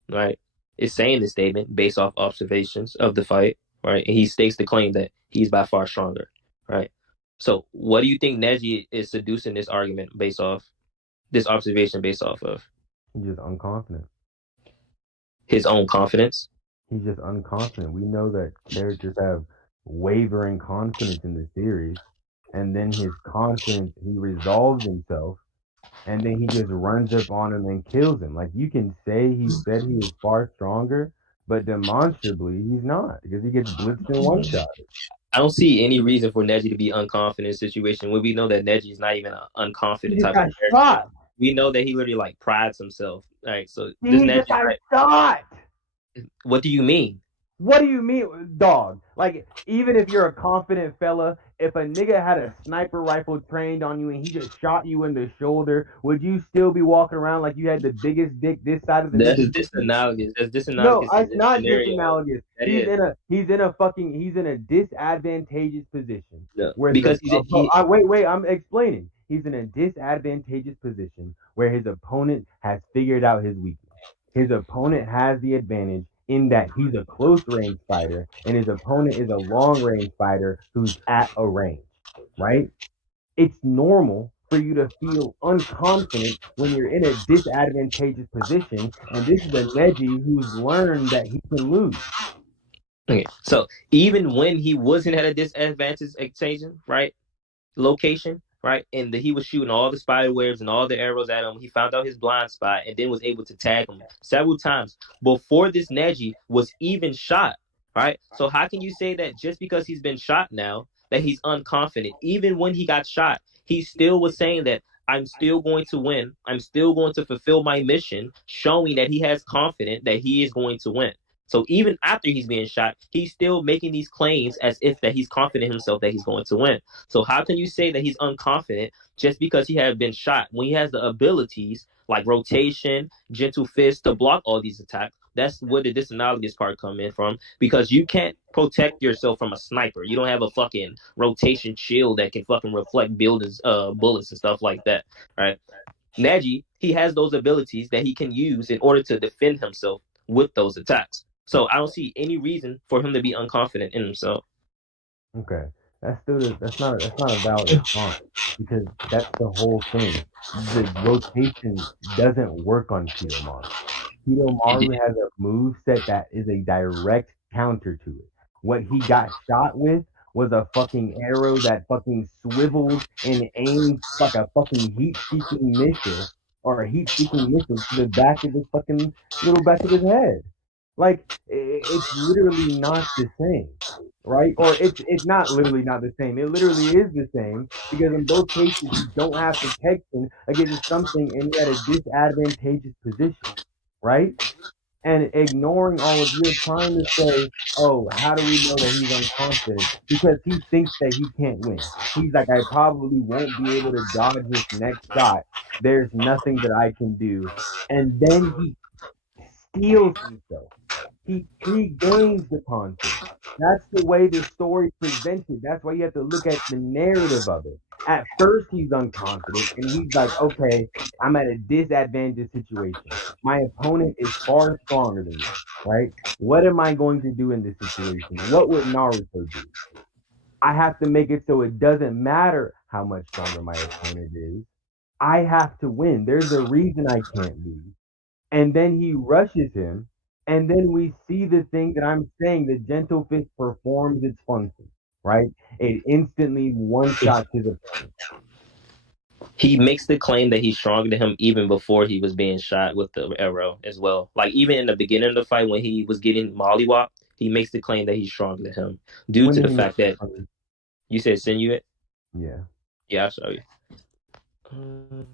right, is saying this statement based off observations of the fight, right? And he states the claim that he's by far stronger, right? So what do you think Neji is seducing this argument based off this observation based off of? He's just unconfident. His own confidence? He's just unconfident. We know that characters have wavering confidence in the series, and then his confidence, he resolves himself, and then he just runs up on him and kills him. Like, you can say he said he was far stronger, but demonstrably he's not, because he gets blitzed in one shot. I don't see any reason for Neji to be unconfident in this situation when we know that Neji is not even an unconfident type of character. Shot. we know that he literally like prides himself. All right, so this He Neji, just got right? shot. What do you mean? What do you mean, dog? Like, even if you're a confident fella, if a nigga had a sniper rifle trained on you and he just shot you in the shoulder, would you still be walking around like you had the biggest dick this side of the That is Mississippi? disanalogous. That's No, disanalogous in it's this not scenario. disanalogous. That is He's in a disadvantageous position no, where because wait, I'm explaining. He's in a disadvantageous position where his opponent has figured out his weakness. His opponent has the advantage in that he's a close range fighter and his opponent is a long range fighter who's at a range, right? It's normal for you to feel unconfident when you're in a disadvantageous position. And this is a Neji who's learned that he can lose. okay. So even when he wasn't at a disadvantage occasion, right? Location, right? And he was shooting all the spider webs and all the arrows at him. He found out his blind spot and then was able to tag him several times before this Neji was even shot, right? So how can you say that just because he's been shot now that he's unconfident? Even when he got shot, he still was saying that I'm still going to win. I'm still going to fulfill my mission, showing that he has confidence that he is going to win. So even after he's being shot, he's still making these claims as if that he's confident himself that he's going to win. So how can you say that he's unconfident just because he had been shot when he has the abilities like rotation, gentle fist to block all these attacks? That's where the disanalogous part come in from because you can't protect yourself from a sniper. You don't have a fucking rotation shield that can fucking reflect buildings, bullets and stuff like that, right? Neji, he has those abilities that he can use in order to defend himself with those attacks. So I don't see any reason for him to be unconfident in himself. Okay, that's not a valid response because that's the whole thing. The rotation doesn't work on Kiyomaru. Kiyomaru has a move set that is a direct counter to it. What he got shot with was a fucking arrow that fucking swivels and aims like a fucking heat-seeking missile or a heat-seeking missile to the back of his fucking little back of his head. Like it's literally not the same, right? Or it's not literally not the same. It literally is the same because in both cases you don't have protection against something and you're at a disadvantageous position, right? And ignoring all of you're trying to say, oh, how do we know that he's unconfident? Because he thinks that he can't win. He's like, I probably won't be able to dodge this next shot. There's nothing that I can do. And then he steals himself. He pre-games the confidence. That's the way the story presented. That's why you have to look at the narrative of it. At first, he's unconfident and he's like, okay, I'm at a disadvantaged situation. My opponent is far stronger than me, right? What am I going to do in this situation? What would Naruto do? I have to make it so it doesn't matter how much stronger my opponent is. I have to win. There's a reason I can't lose. And then he rushes him, and then we see the thing that I'm saying, the gentle fist performs its function, right? It instantly one shots his opponent. He makes the claim that he's stronger than him even before he was being shot with the arrow as well. Like even in the beginning of the fight when he was getting mollywopped, he makes the claim that he's stronger than him due When to did the he make fact that it? you said send you it. Yeah. Yeah, I'll show you. Um,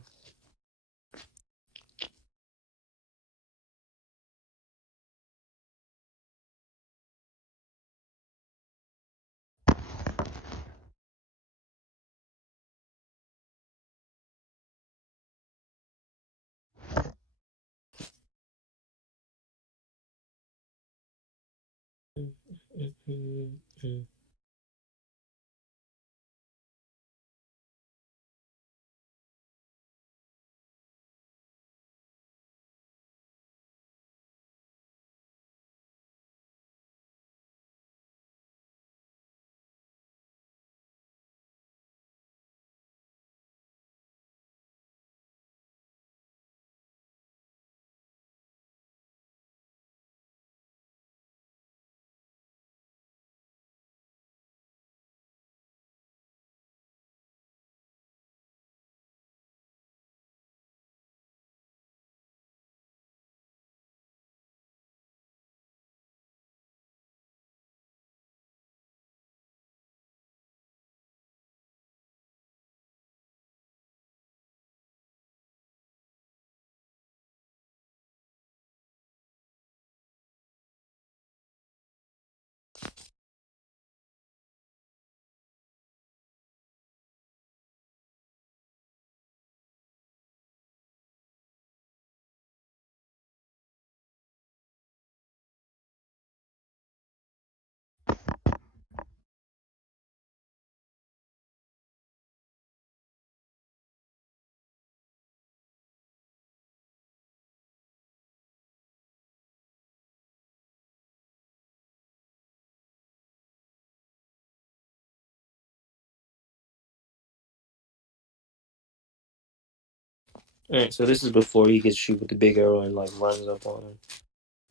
All right, so this is before he gets shoot with the big arrow and like runs up on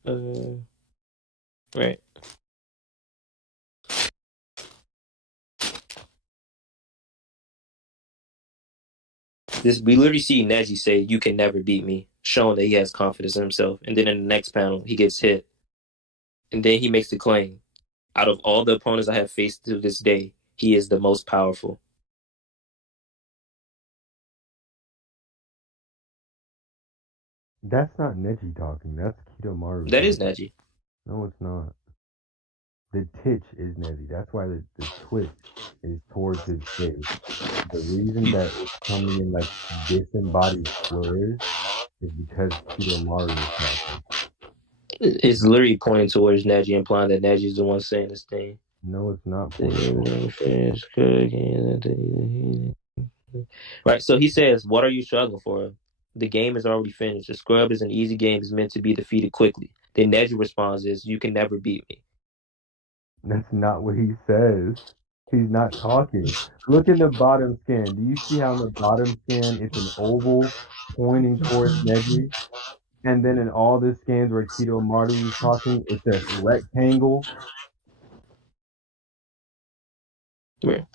him. Right. This we literally see Neji say, "You can never beat me," showing that he has confidence in himself. And then in the next panel, he gets hit, and then he makes the claim: "Out of all the opponents I have faced to this day, he is the most powerful." That's not Neji talking. That's Kidomaru That is talking. Neji. No, it's not. The titch is Neji. That's why the twitch is towards his face. The reason that it's coming in like disembodied slurs is because Kidomaru is talking. It's literally pointing towards Neji, implying that Neji is the one saying this thing. No, it's not pointing. Right. So he says, "What are you struggling for? The game is already finished. The scrub is an easy game. It's meant to be defeated quickly." Then Neji responds, "Is you can never beat me." That's not what he says. He's not talking. Look in the bottom scan. Do you see how in the bottom scan it's an oval pointing towards Neji? And then in all the scans where Kidomaru is talking, it's a rectangle. Right.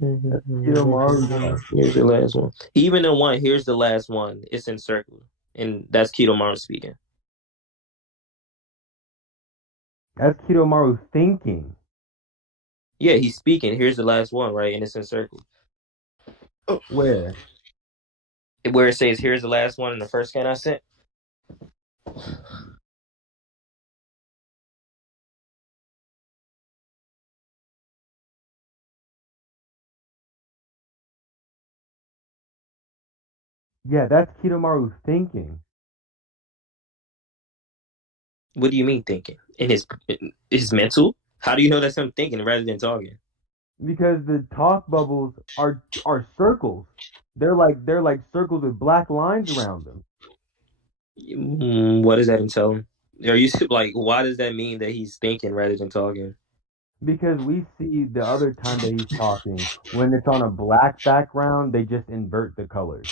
Kidomaru talking. Here's the last one. Even in one, here's the last one. It's in circle, and that's Kidomaru speaking. That's Kidomaru thinking. Yeah, he's speaking. Here's the last one, right? And it's in circle. Where? Where it says, "Here's the last one" in the first scan I sent. Yeah, that's Kidomaru thinking. What do you mean thinking? In his mental? How do you know that's him thinking rather than talking? Because the talk bubbles are circles. They're like circles with black lines around them. What does that entail? Are you like, why does that mean that he's thinking rather than talking? Because we see the other time that he's talking, when it's on a black background, they just invert the colors.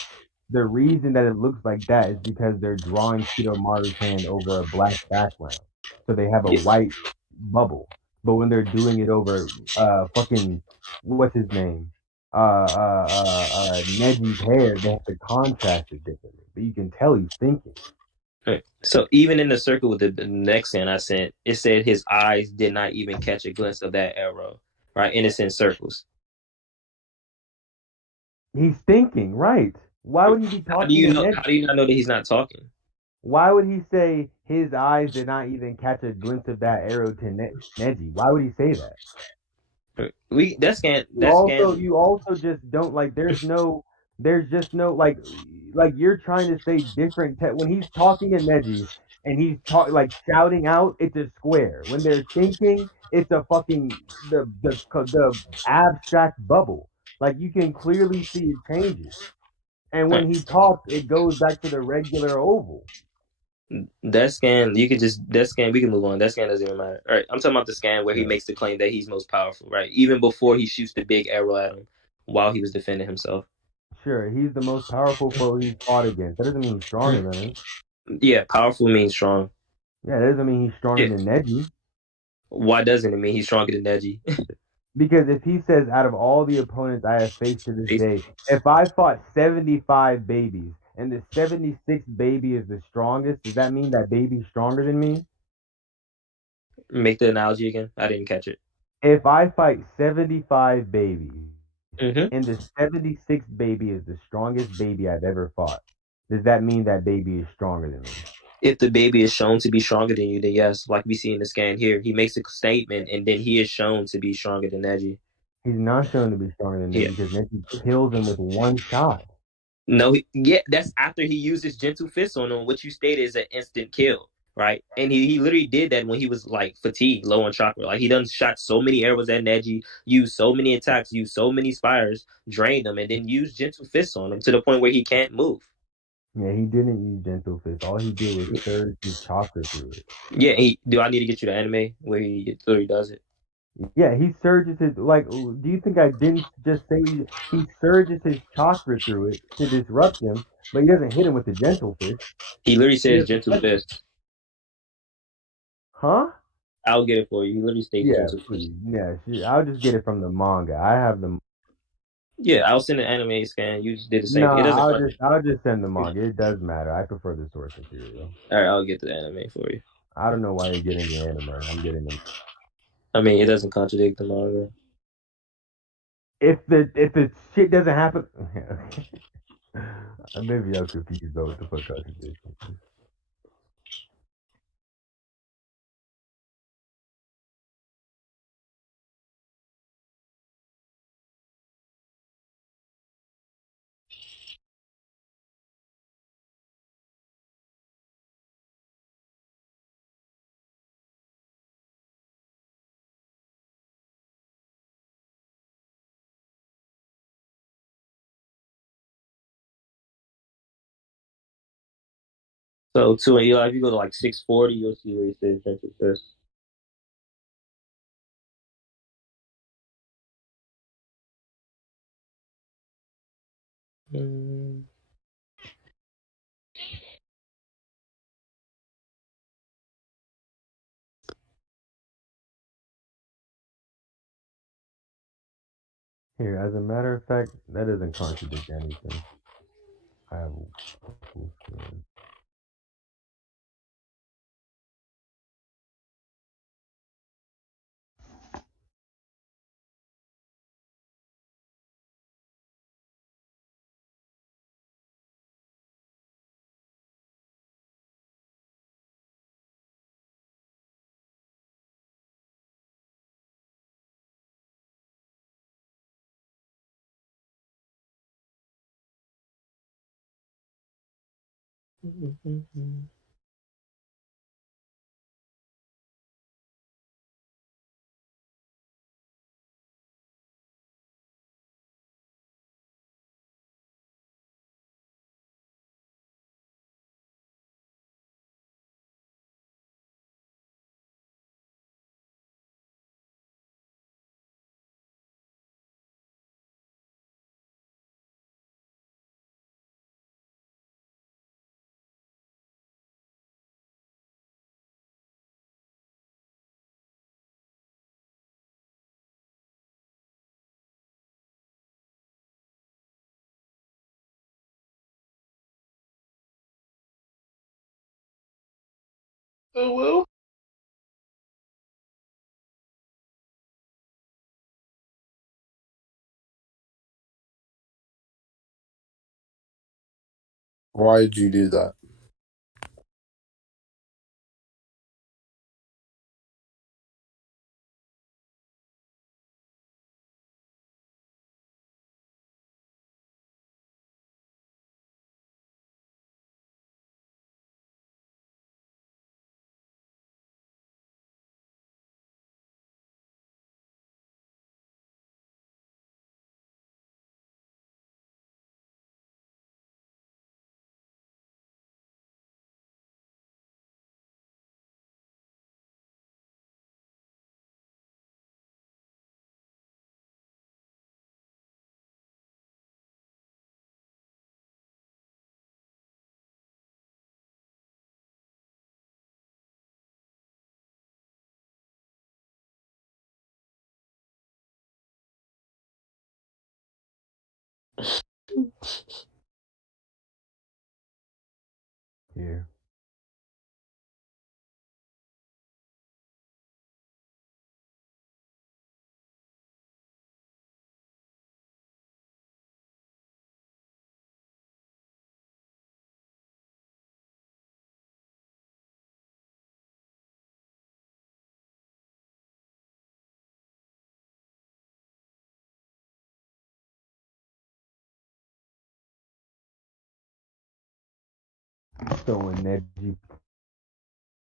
The reason that it looks like that is because they're drawing Kidomaru's hand over a black background. So they have a Yeah. white bubble. But when they're doing it over fucking what's his name? Neji's hair, they have to contrast it differently. But you can tell he's thinking. Right. So even in the circle with the next scan I sent, it said his eyes did not even catch a glimpse of that arrow. Right? And it's in circles. He's thinking, right. Why would he be How do talking you to know? Neji? How do you not know that he's not talking? Why would he say his eyes did not even catch a glimpse of that arrow to Neji? Why would he say that? That scan. You also just don't like. There's just no like you're trying to say different. When he's talking to Neji and he's like shouting out, it's a square. When they're thinking, it's a fucking the abstract bubble. Like you can clearly see it changes. And when he talks, it goes back to the regular oval. That scan, you could just that scan. We can move on. That scan doesn't even matter. All right, I'm talking about the scan where he makes the claim that he's most powerful. Right, even before he shoots the big arrow at him, while he was defending himself. Sure, he's the most powerful foe he's fought against. That doesn't mean he's stronger than him. Yeah, powerful means strong. Yeah, that doesn't mean he's stronger than Neji. Why doesn't it mean he's stronger than Neji? Because if he says, out of all the opponents I have faced to this day, if I fought 75 babies and the 76th baby is the strongest, does that mean that baby's stronger than me? Make the analogy again. I didn't catch it. If I fight 75 babies Mm-hmm. and the 76th baby is the strongest baby I've ever fought, does that mean that baby is stronger than me? If the baby is shown to be stronger than you, then yes, like we see in the scan here, he makes a statement and then he is shown to be stronger than Neji. He's not shown to be stronger than Neji because Neji kills him with one shot. No, that's after he used his gentle fist on him, which you stated is an instant kill, right? And he literally did that when he was like fatigued, low on chakra. Like he done shot so many arrows at Neji, used so many attacks, used so many spires, drained them, and then used gentle fists on him to the point where he can't move. Yeah, he didn't use gentle fist. All he did was surge his chakra through it. Yeah, do I need to get you the anime where he literally does it? Yeah, he surges his like. Do you think I didn't just say he surges his chakra through it to disrupt him, but he doesn't hit him with the gentle fist. He literally He says has gentle fist. huh? I'll get it for you. He literally states Yeah, gentle fist. please. Yeah, I'll just get it from the manga. I have the Yeah, I'll send an anime scan. You just did the no. same thing. It doesn't. I'll just send the manga. It does matter. I prefer the source material. All right, I'll get the anime for you. I don't know why you're getting the anime. I'm getting them. I mean, it doesn't contradict the manga. If the shit doesn't happen, maybe I'm confused though. What the fuck contradiction? So to Eli, if you go to like 640, you'll see where he says gentle fist. Mm. Here, as a matter of fact, that doesn't contradict anything. I have a full screen. Oh well. Why did you do that? Here. So when Neji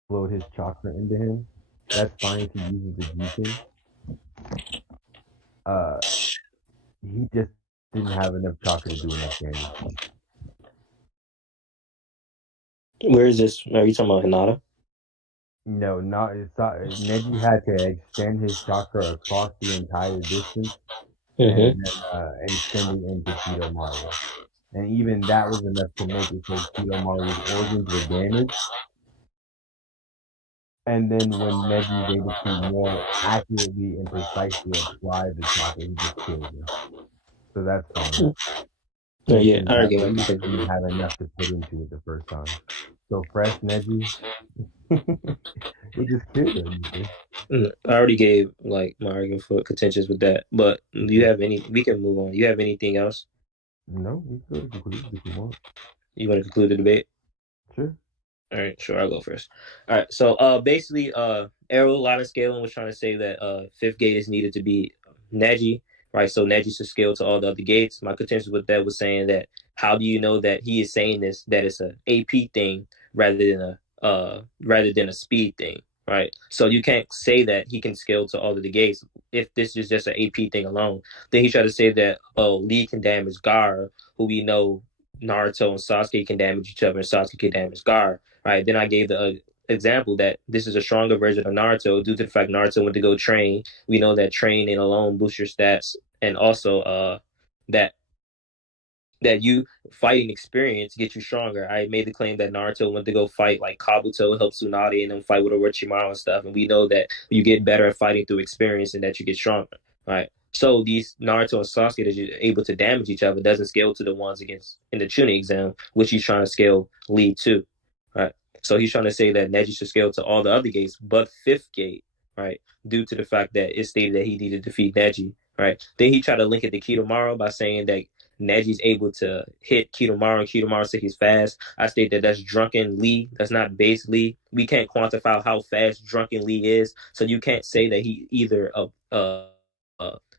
flowed his chakra into him, that's fine if he uses the Juken. Uh, he just didn't have enough chakra to do enough damage. Where is this? Are you talking about Hinata? No, not Neji had to extend his chakra across the entire distance and Mm-hmm. then extend it into Kidomaru. And even that was enough to make it so Kidomaru's organs were damaged. And then when Neji was able to more accurately and precisely apply the chakra, he just killed him. So that's fine. Yeah, Saying I already that gave my Lee contention. didn't have enough to put into it the first time. So fresh Neji, he just killed him. I already gave like my argument for contentions with that. But do you have any? We can move on. You have anything else No, we can go to conclusions if you want. you want to conclude the debate? Sure. All right, sure, I'll go first. All right, so basically, Arrow Line of Scaling was trying to say that fifth gate is needed to be Neji, right? So Neji should scale to all the other gates. My contention with that was saying that how do you know that he is saying this, that it's a AP thing rather than a speed thing, right? So you can't say that he can scale to all of the gates if this is just an AP thing alone. Then he tried to say that Lee can damage Gar, who we know Naruto and Sasuke can damage each other, and Sasuke can damage Gar. Right. Then I gave the example that this is a stronger version of Naruto due to the fact Naruto went to go train. We know that training alone boosts your stats, and also that you fighting experience gets you stronger. I made the claim that Naruto went to go fight like Kabuto, help Tsunade, and then fight with Orochimaru and stuff. And we know that you get better at fighting through experience and that you get stronger. Right. So these Naruto and Sasuke that you're able to damage each other doesn't scale to the ones against in the Chunin exam, which he's trying to scale Lee to. Right. So he's trying to say that Neji should scale to all the other gates, but fifth gate, right? Due to the fact that it stated that he needed to defeat Neji, right? Then he tried to link it to Kidomaru by saying that Neji's able to hit Kidomaru, and Kidomaru said he's fast. I state that that's Drunken Lee. That's not base Lee. We can't quantify how fast Drunken Lee is, so you can't say that he either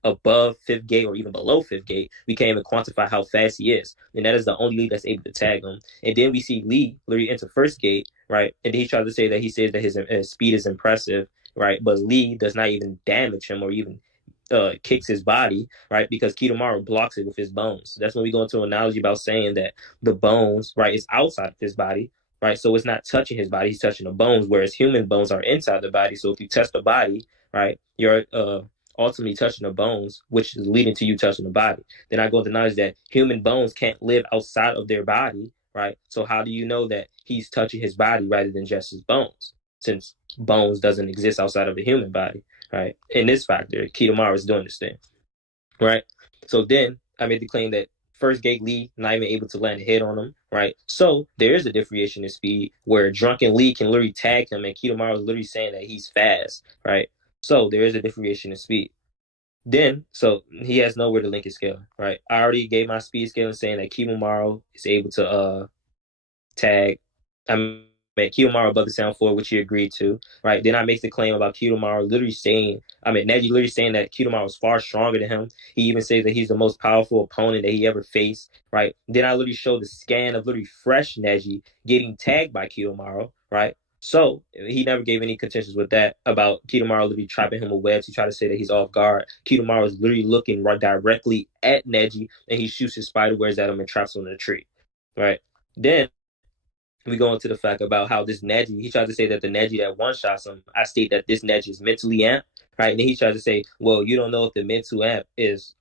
above fifth gate or even below fifth gate. We can't even quantify how fast he is, and that is the only Lee that's able to tag him. And then we see Lee literally enter first gate, right? And then he tried to say that he says that his speed is impressive, right? But Lee does not even damage him or even kicks his body, right? Because Kidomaru blocks it with his bones. So that's when we go into an analogy about saying that the bones, right, is outside of his body, right? So it's not touching his body, he's touching the bones, whereas human bones are inside the body. So if you touch the body, right, you're ultimately touching the bones, which is leading to you touching the body. Then I go into knowledge that human bones can't live outside of their body, right? So how do you know that he's touching his body rather than just his bones? Since bones doesn't exist outside of the human body, right? In this factor, Kidomaru is doing this thing, right? So then I made the claim that first gate Lee not even able to land a hit on him, right? So there is a differentiation in speed where Drunken Lee can literally tag him, and Kidomaru is literally saying that he's fast, right? So there is a differentiation in speed. Then, so he has nowhere to link his scale, right? I already gave my speed scale and saying that Kidomaru is able to tag. I mean, Kiyomaru above the sound four, which he agreed to, right? Then I make the claim about Kiyomaru literally saying, Neji literally saying that Kiyomaru is far stronger than him. He even says that he's the most powerful opponent that he ever faced, right? Then I literally show the scan of literally fresh Neji getting tagged by Kiyomaru, right? So he never gave any contentions with that about Kidomaru literally trapping him with webs. He tried to say that he's off guard. Kidomaru is literally looking right directly at Neji, and he shoots his spider webs at him and traps him in a tree, right? Then we go into the fact about how this Neji, he tried to say that the Neji that one shots him, I state that this Neji is mentally amped, right? And then he tried to say, well, you don't know if the mental amp is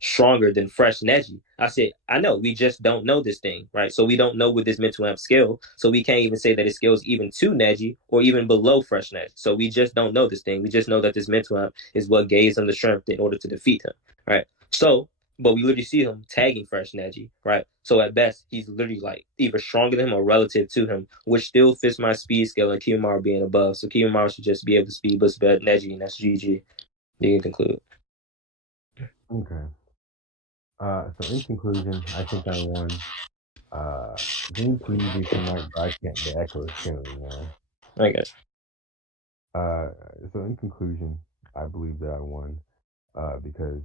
stronger than fresh Neji. I said, I know, we just don't know this thing, right? So we don't know with this mental amp skill. So we can't even say that it scales even to Neji or even below fresh Neji. So we just don't know this thing. We just know that this mental amp is what gave him the strength in order to defeat him, right? So, but we literally see him tagging fresh Neji, right? So at best, he's literally like either stronger than him or relative to him, which still fits my speed scale and Kimimaro being above. So Kimimaro should just be able to speed boost Neji, and that's GG. You can conclude. Okay. So in conclusion, I think I won. Can you please mute your mic? I can't. The echo is killing me, man. I guess. So in conclusion, I believe that I won. Because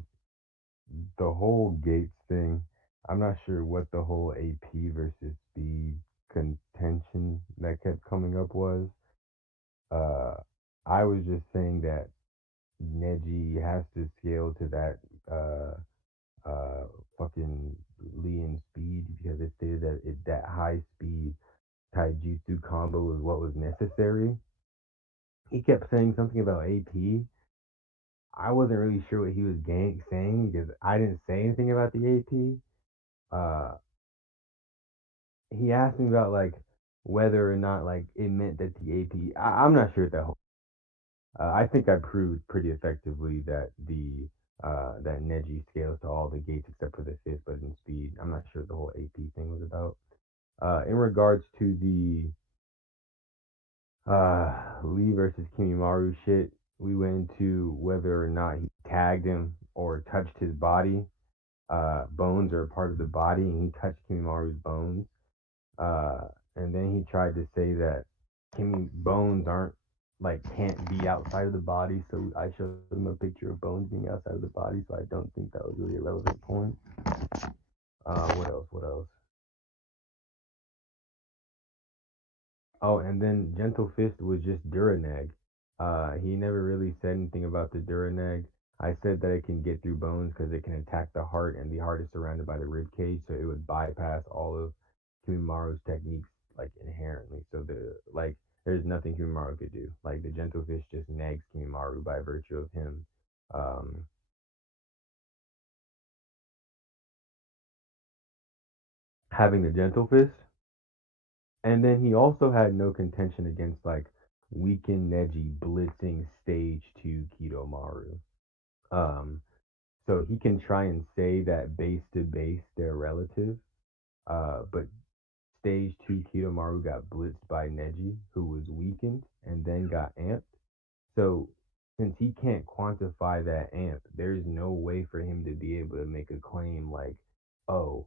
the whole Gates thing, I'm not sure what the whole AP versus speed contention that kept coming up was. Uh, I was just saying that Neji has to scale to that fucking Lian speed because it stated that that high speed taijutsu combo is what was necessary. he kept saying something about AP. I wasn't really sure what he was saying because I didn't say anything about the AP. He asked me about like whether or not like it meant that the AP. I'm not sure what that whole. I think I proved pretty effectively that the that Neji scales to all the gates except for the fifth, but in speed. I'm not sure what the whole AP thing was about. In regards to the Lee versus Kimimaro shit, we went into whether or not he tagged him or touched his body. Bones are a part of the body, and he touched Kimimaru's bones. And then he tried to say that Kimmy bones aren't like can't be outside of the body. So I showed him a picture of bones being outside of the body. So I don't think that was really a relevant point. What else? What else? Oh, and then Gentle Fist was just Duraneg. He never really said anything about the Duraneg. I said that it can get through bones because it can attack the heart, and the heart is surrounded by the rib cage, so it would bypass all of Kimimaro's techniques like inherently. So there's nothing Kimimaro could do. Like the Gentle Fist just nags Kimimaru by virtue of him having the Gentle Fist. And then he also had no contention against like weakened Neji blitzing stage 2 Kidomaru. So he can try and say that base to base they're relative. But stage 2 Kidomaru got blitzed by Neji, who was weakened and then got amped. So since he can't quantify that amp, there's no way for him to be able to make a claim like, oh,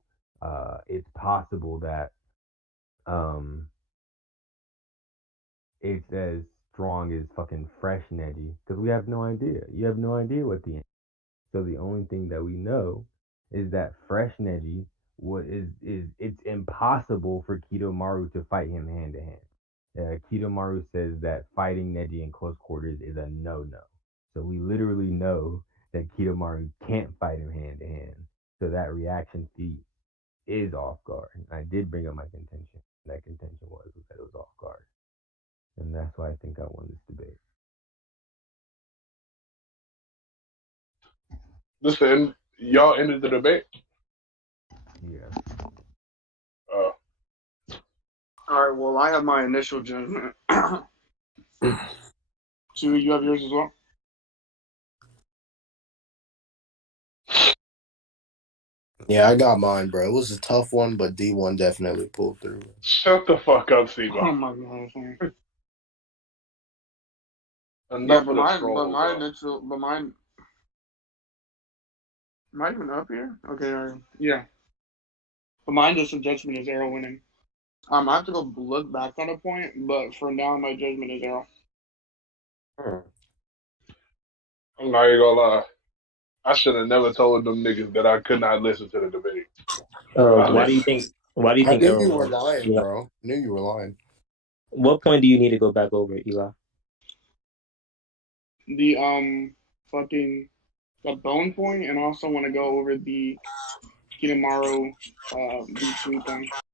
it's possible that it's as strong as fucking fresh Neji, because we have no idea. You have no idea what the. So the only thing that we know is that fresh Neji it's impossible for Kidomaru to fight him hand to hand. Kidomaru says that fighting Neji in close quarters is a no-no. So we literally know that Kidomaru can't fight him hand to hand. So that reaction feat is off guard. I did bring up my contention. That contention was that it was off guard. And that's why I think I won this debate. Listen, y'all ended the debate. Yeah. All right. Well, I have my initial judgment. So you have yours as well. Yeah, I got mine, bro. It was a tough one, but D1 definitely pulled through. Shut the fuck up, Steve. Oh my god. Enough Yeah, of the troll, but mine. Am I even up here? Okay, all right. Yeah. But my initial judgment is Arrow winning. I have to go look back on a point, but for now, my judgment is Arrow. I'm not even gonna lie. I should have never told them niggas that I could not listen to the debate. Why do you think? Why do you I think knew Arrow you were won? lying, Eli? bro. I knew you were lying. What point do you need to go back over, Eli? The fucking the bone point, and also want to go over the Kimimaro V2 thing.